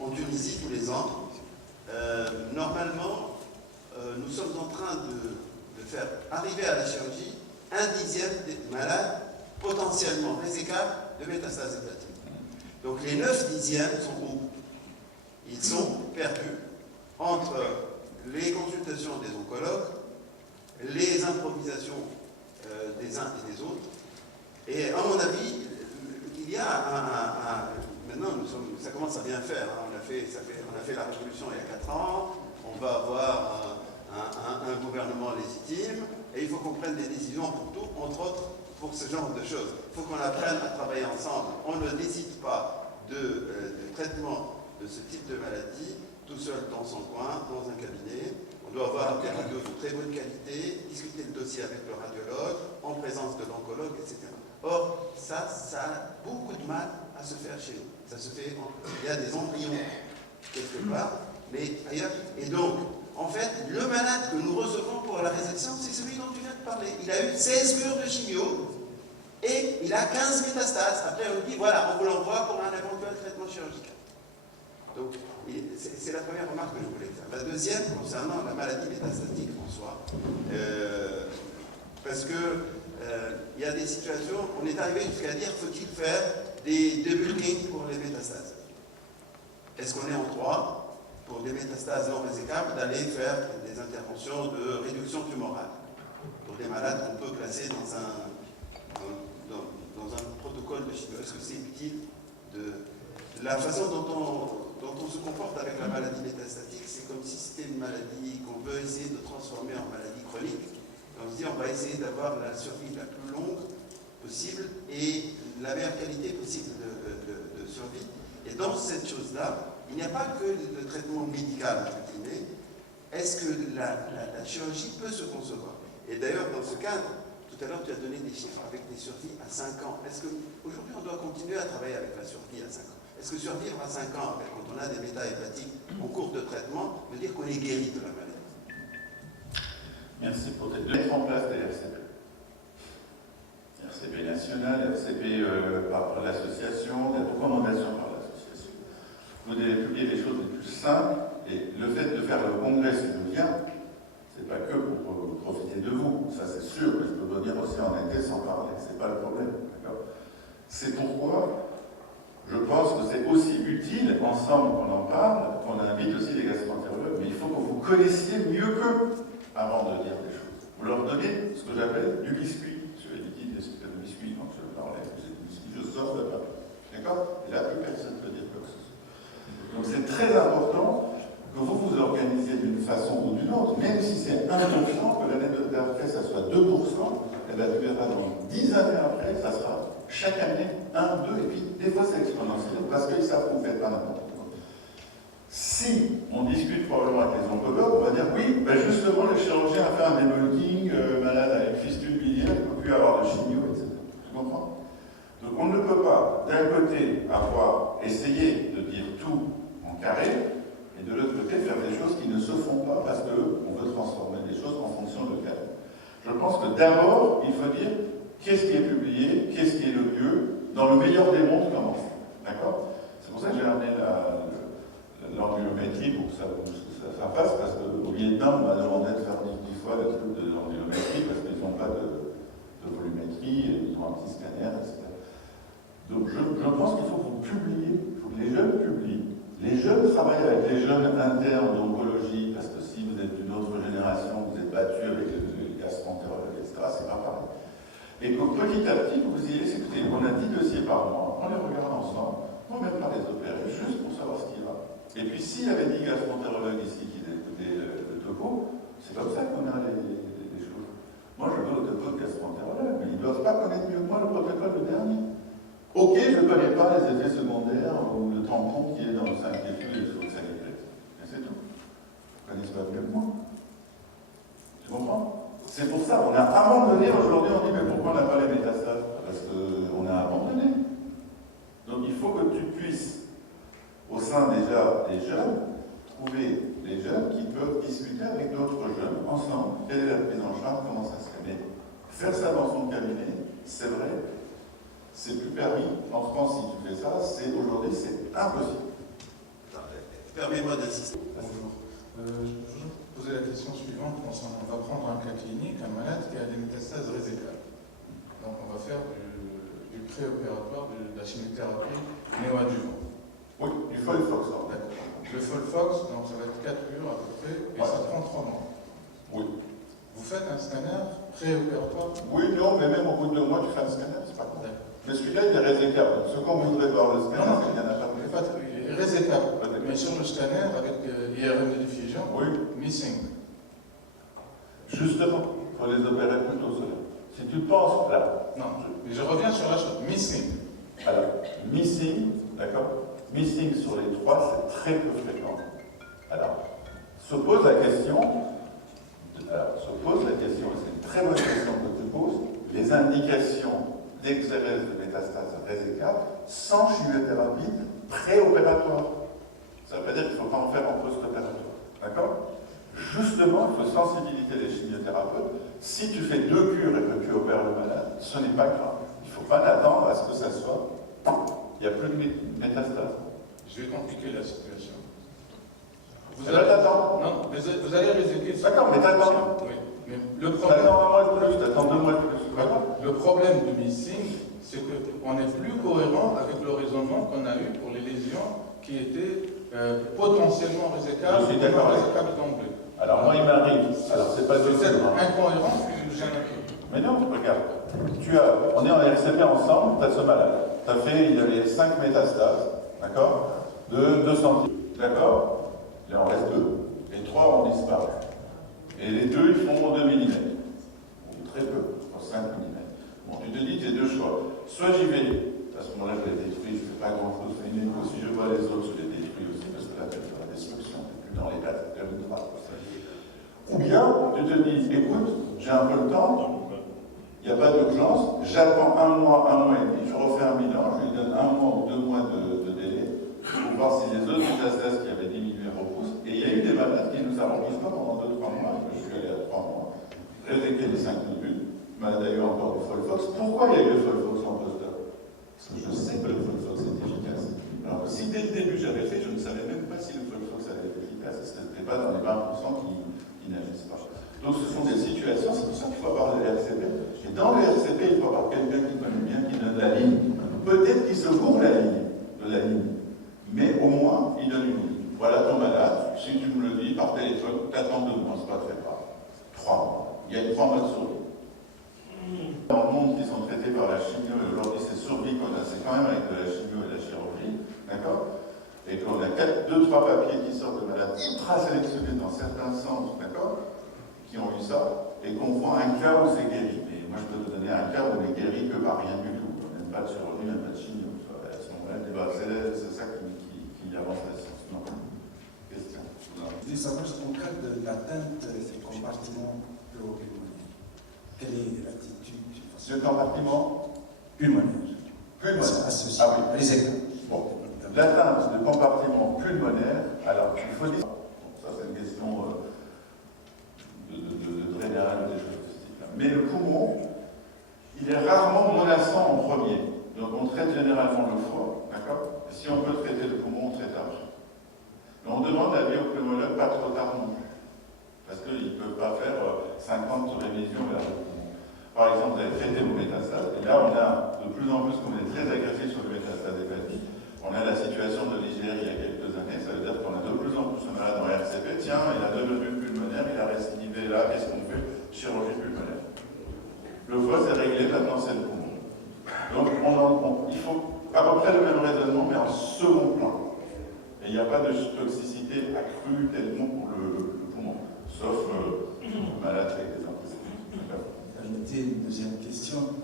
en Tunisie tous les ans. Normalement, nous sommes en train de faire arriver à la chirurgie 1/10 des malades potentiellement résécables de métastases hépatiques. Donc les 9/10 sont où? Ils sont perdus entre les consultations des oncologues, les improvisations des uns et des autres. Et à mon avis, il y a maintenant, ça commence à bien faire. Hein. On a fait la révolution il y a 4 ans. On va avoir un gouvernement légitime. Et il faut qu'on prenne des décisions pour tout, entre autres pour ce genre de choses. Il faut qu'on apprenne à travailler ensemble. On ne décide pas de traitement de ce type de maladie tout seul dans son coin, dans un cabinet. On doit avoir des radios de très bonne qualité, discuter le dossier avec le radiologue, en présence de l'oncologue, etc. Or, ça a beaucoup de mal à se faire chez nous. Ça se fait, il y a des embryons quelque part, mais ailleurs. Et donc, en fait, le malade que nous recevons pour la résection, c'est celui dont tu viens de parler. Il a eu 16 cures de chimio et il a 15 métastases. Après, on lui dit, voilà, on vous l'envoie pour un éventuel traitement chirurgical. Donc, c'est la première remarque que je voulais faire. La deuxième, concernant la maladie métastatique en soi. Parce que il y a des situations, on est arrivé jusqu'à dire, faut-il faire des debulking pour les métastases? Est-ce qu'on est en droit, pour des métastases non résécables, d'aller faire des interventions de réduction tumorale pour des malades qu'on peut classer dans un protocole de chimio? Est-ce que c'est utile la façon dont on se comporte avec la maladie métastatique, c'est comme si c'était une maladie qu'on veut essayer de transformer en maladie chronique. On se dit on va essayer d'avoir la survie la plus longue possible et la meilleure qualité possible de survie. Et dans cette chose-là, il n'y a pas que le traitement médical, entre guillemets. Est-ce que la chirurgie peut se concevoir? Et d'ailleurs, dans ce cadre, tout à l'heure, tu as donné des chiffres avec des survies à 5 ans. Est-ce qu'aujourd'hui, on doit continuer à travailler avec la survie à 5 ans? Est-ce que survivre à 5 ans, quand on a des méta-hépatiques en cours de traitement, veut dire qu'on est guéri de la maladie? Merci pour mettre en place des RCP. RCP national, RCP par l'association, des recommandations par l'association. Vous devez publier des choses les plus simples, et le fait de faire le congrès, si je viens, c'est pas que pour profiter de vous, ça c'est sûr, que je peux venir aussi en été sans parler, c'est pas le problème, d'accord? C'est pourquoi je pense que c'est aussi utile, ensemble qu'on en parle, qu'on invite aussi les gastroentérologues, mais il faut que vous connaissiez mieux qu'eux avant de dire des choses. Vous leur donnez ce que j'appelle du biscuit. Je l'ai dit, c'était le biscuit quand je parlais, c'est du biscuit, je sors de là. D'accord? Et là, plus personne ne peut dire quoi que ce soit. Donc c'est très important d'une façon ou d'une autre, même si c'est 1%, que l'année d'après ça soit 2%, et bien tu verras dans 10 années après, ça sera chaque année 1, 2, et puis des fois c'est exponentiel, parce qu'ils savent qu'on ne fait pas n'importe quoi. Si on discute probablement avec les oncologues, on va dire oui, ben justement le chirurgien a fait un debulking, malade avec fistule biliaire, il ne peut plus avoir de chimio, etc. Tu comprends? Donc on ne peut pas, d'un côté, avoir essayé de dire tout en carré, et de l'autre côté, faire des choses qui ne se font pas parce qu'on veut transformer les choses en fonction de cas. Je pense que d'abord, il faut dire qu'est-ce qui est publié, qu'est-ce qui est le mieux, dans le meilleur des mondes, comment faire. D'accord? C'est pour ça que j'ai amené l'ambulométrie pour que ça fasse, parce qu'au Vietnam, on m'a demandé de faire 10 fois le truc de l'ambulométrie parce qu'ils n'ont pas de volumétrie, ils ont un petit scanner, etc. Donc je pense qu'il faut que vous publiez, il faut que les jeunes publient. Les jeunes travaillent avec les jeunes internes d'oncologie, parce que si vous êtes d'une autre génération, vous êtes battu avec les gastroentérologues, etc., c'est pas pareil. Et que petit à petit, vous ayez, écoutez, on a 10 dossiers par mois, on les regarde ensemble, on ne même pas les opérer, juste pour savoir ce qui va. Et puis s'il y avait 10 gastroentérologues ici qui écoutaient le topo, c'est comme ça qu'on a les choses. Moi, je veux le topo de gastroentérologue, mais ils ne doivent pas connaître mieux que moi le protocole de dernier. Ok, je ne connais pas les effets secondaires ou le tampon qui est dans le 5 études et le fluoxanidrite. Mais c'est tout. Ils ne connaissent pas mieux que moi. Tu comprends? C'est pour ça, on a abandonné aujourd'hui, on dit mais pourquoi on n'a pas les métastases? Parce qu'on a abandonné. Donc il faut que tu puisses, au sein déjà des jeunes, trouver des jeunes qui peuvent discuter avec d'autres jeunes ensemble. Quelle est la prise en charge? Comment ça se fait? Mais faire ça dans son cabinet, c'est vrai. C'est plus permis. En France, si tu fais ça, aujourd'hui, c'est impossible. Permets-moi d'insister. Bonjour. Je voudrais poser la question suivante concernant. On va prendre un cas clinique, un malade qui a des métastases résicales. Donc, on va faire du préopératoire, de la chimiothérapie néoadjuvante. Oui, du Folfox. D'accord. Le Folfox, donc ça va être 4 cures à peu près, et ça prend 3 mois. Oui. Vous faites un scanner préopératoire? Oui, non, mais même au bout de 2 mois, tu fais un scanner, c'est pas con. D'accord. Mais celui-là, il est résécable. Ce qu'on voudrait voir le scanner, c'est qu'il n'y en a pas de Il est résécable. Mais sur le scanner, avec IRM de diffusion, oui. missing. Justement, il faut les opérer plutôt cela. Si tu penses là. Non, mais je reviens sur la chose. Missing. Alors, missing, d'accord? Missing sur les 3, c'est très peu fréquent. Alors, se pose la question, et c'est une très bonne question que tu poses, les indications d'exérèse de métastases résicales sans chimiothérapie préopératoire. Ça veut pas dire qu'il ne faut pas en faire en post-opératoire. D'accord? Justement, il faut sensibiliser les chimiothérapeutes. Si tu fais 2 cures et que tu opères le malade, ce n'est pas grave. Il ne faut pas attendre à ce que ça soit. Il n'y a plus de métastases. Je vais compliquer la situation. Vous allez t'attendre. Non, vous allez réséquer. D'accord, mais t'attends. Oui. Mais le problème. T'attends 1 mois de plus, t'attends 2 mois de plus. Le problème du missing, c'est qu'on est plus cohérent avec le raisonnement qu'on a eu pour les lésions qui étaient potentiellement résécables. Je suis d'accord avec résécables d'emblée. Alors moi, il m'arrive. Alors c'est pas du tout. Cette incohérence qui nous gêne un peu. Mais non, regarde. On est en RCP ensemble, tu as ce malade. Il avait 5 métastases, d'accord, de 2 cm. D'accord? Il en reste 2. Les 3 ont disparu. Et les 2, ils font 2 mm. Ou très peu, 5 mm. Bon, tu te dis, tu as 2 choix. Soit j'y vais, à ce moment-là, je les détruis, je ne fais pas grand-chose. Mais si je vois les autres, je les détruis aussi, parce que là, tu fais la destruction, tu n'es plus dans les dates, tu as une trace. Ou bien, tu te dis, écoute, j'ai un peu le temps, il n'y a pas d'urgence, j'attends 1 mois et demi, je refais un bilan, je lui donne 1 mois ou 2 mois de délai pour voir si les autres métastases qui avaient diminué repoussent. Et il y a eu des malades qui nous arrangent pas pendant 2-3 mois, je suis allé à 3 mois, réséqué les 5 minutes, malade a eu encore du Folfox. Pourquoi il y a eu le Folfox en post-op? Parce que je sais que le Folfox est efficace. Alors que si dès le début j'avais fait, je ne savais même pas si le Folfox allait être efficace, ce n'était pas dans les 20% qui n'agissent pas. Donc ce sont des situations, c'est pour ça qu'il faut avoir le RCP. Et dans le RCP, il faut avoir quelqu'un qui connaît bien, qui donne la ligne. Peut-être qu'il se bourre la ligne, mais au moins, il donne une ligne. Voilà ton malade, si tu me le dis par téléphone, t'attends 2 mois, c'est pas très grave. 3 mois. Il y a 3 mois de survie. Dans le monde qui sont traités par la chimio, et aujourd'hui c'est survie qu'on a, c'est quand même avec de la chimio et de la chirurgie, d'accord? et qu'on a 2-3 papiers qui sortent de malades ultra sélectionnés dans certains centres, d'accord, qui ont eu ça, et qu'on voit un cas où c'est guéri. Mais moi, je peux te donner un cas où on est guéri que par rien du tout. Même pas de chirurgie, même pas de chimie. À ce moment-là, c'est ça qui avance la science. Non. Question. Je veux savoir, en cas d'atteinte des compartiments pulmonaires, quelle est l'attitude Ce compartiment pulmonaire associé. Ah oui, allez-y. Bon. L'atteinte du compartiment pulmonaire, alors il faut dire, ça c'est une question de drainage, des choses de ce type-là. Mais le poumon, il est rarement menaçant en premier. Donc on traite généralement le foie, d'accord? Si on peut traiter le poumon, on traite après. Mais on demande l'avis au pneumologue pas trop tard non plus. Parce qu'ils ne peuvent pas faire 50 révisions vers le poumon. Par exemple, vous avez traité vos métastases, et là on a de plus en plus, comme on est très agressif sur les métastases hépatiques, on a la situation de l'Igérie il y a quelques années, ça veut dire qu'on a de plus en plus de malades en RCP. Tiens, il a devenu pulmonaire, il a récidivé là, qu'est-ce qu'on fait? Chirurgie pulmonaire. Le foie c'est réglé, maintenant c'est le poumon. Donc il faut à peu près le même raisonnement, mais en second plan. Et il n'y a pas de toxicité accrue tellement pour le poumon, sauf malade avec des antécédents. Permettez une deuxième question.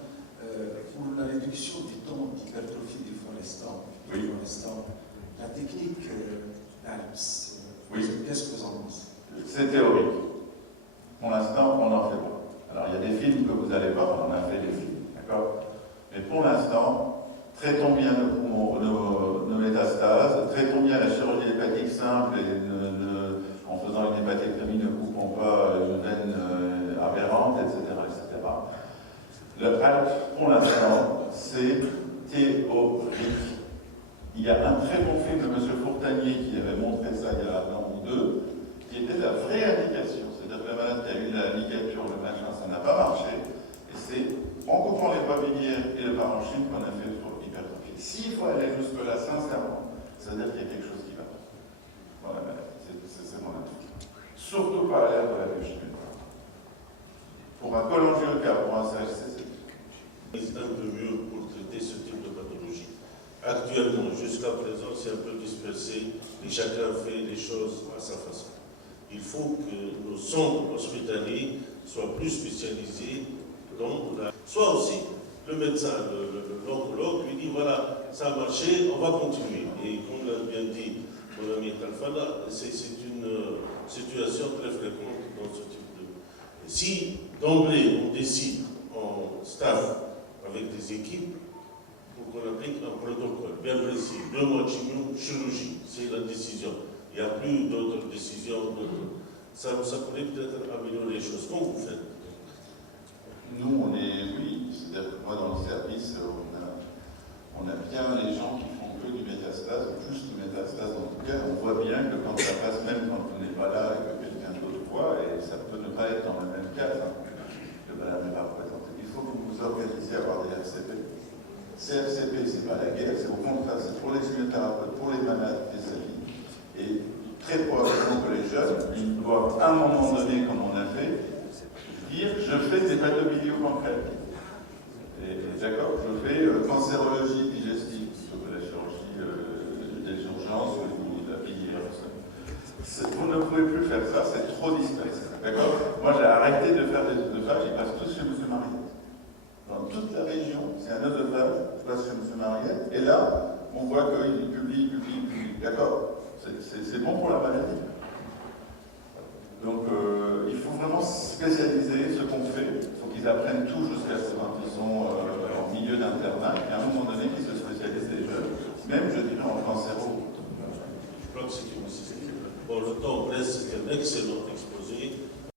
Pour la réduction du temps d'hypertrophie du forestant, la technique ALPS, qu'est-ce que vous en pensez? C'est théorique. Pour l'instant, on n'en fait pas. Alors, il y a des films que vous allez voir, on en a fait des films, d'accord? Mais pour l'instant, traitons bien nos métastases, traitons bien la chirurgie hépatique simple et en faisant une hépatectomie, ne coupons pas une veine aberrante, etc. Le PALP, pour l'instant, c'est théorique. Il y a un très bon film de M. Fourtanier qui avait montré ça il y a un an ou deux, qui était la vraie indication. C'est-à-dire que le malade qui a eu la ligature, le machin, ça n'a pas marché. Et c'est en coupant les voies biliaires et le parenchyme qu'on a fait pour l'hypertrophie. S'il faut aller jusque-là, sincèrement, ça veut dire qu'il y a quelque chose qui va pas dans la maladie. C'est mon avis. Surtout pas à l'ère de la biochimie. Pour un cholangiocarpe, pour un CHC, c'est un peu mieux pour traiter ce type de pathologie. Actuellement, jusqu'à présent, c'est un peu dispersé et chacun fait les choses à sa façon. Il faut que nos centres hospitaliers soient plus spécialisés dans la... Soit aussi, le médecin, l'oncologue lui dit, voilà, ça a marché, on va continuer. Et comme l'a bien dit mon ami Talfana, c'est une situation très fréquente dans ce type de... Si d'emblée on décide en staff avec des équipes pour qu'on applique un protocole bien précis, 2 mois de chirurgie, c'est la décision. Il n'y a plus d'autres décisions. Ça pourrait peut-être améliorer les choses. Comment vous faites? Nous, oui, c'est-à-dire que moi dans le service, on a bien les gens qui font que du métastase, plus du métastase en tout cas. On voit bien que quand ça passe, même quand on n'est pas là et que quelqu'un d'autre voit, et ça peut ne pas être dans le même cas, que madame n'est pas représentée. Il faut que vous vous organisiez à avoir des RCP. Ces RCP, c'est pas la guerre, c'est au contraire, c'est pour les chimiothérapeutes, pour les malades des avis. Et très probablement que les jeunes, ils doivent à un moment donné, comme on a fait, dire je fais des pathopilio-pancréatiques. Et d'accord, je fais cancérologie digestive, plutôt que la chirurgie des urgences ou de la biliaire. Vous ne pouvez plus faire ça, c'est trop dispersé. D'accord? Moi j'ai arrêté de faire des œsophages, ils passent tous chez M. Mariette. Dans toute la région, c'est un œsophage, je passe chez M. Mariette, et là, on voit qu'il publie. D'accord? C'est bon pour la maladie. Donc il faut vraiment spécialiser ce qu'on fait. Il faut qu'ils apprennent tout jusqu'à ce quand ils sont en milieu d'internat, et à un moment donné qu'ils se spécialisent les jeunes, même je dirais en cancéro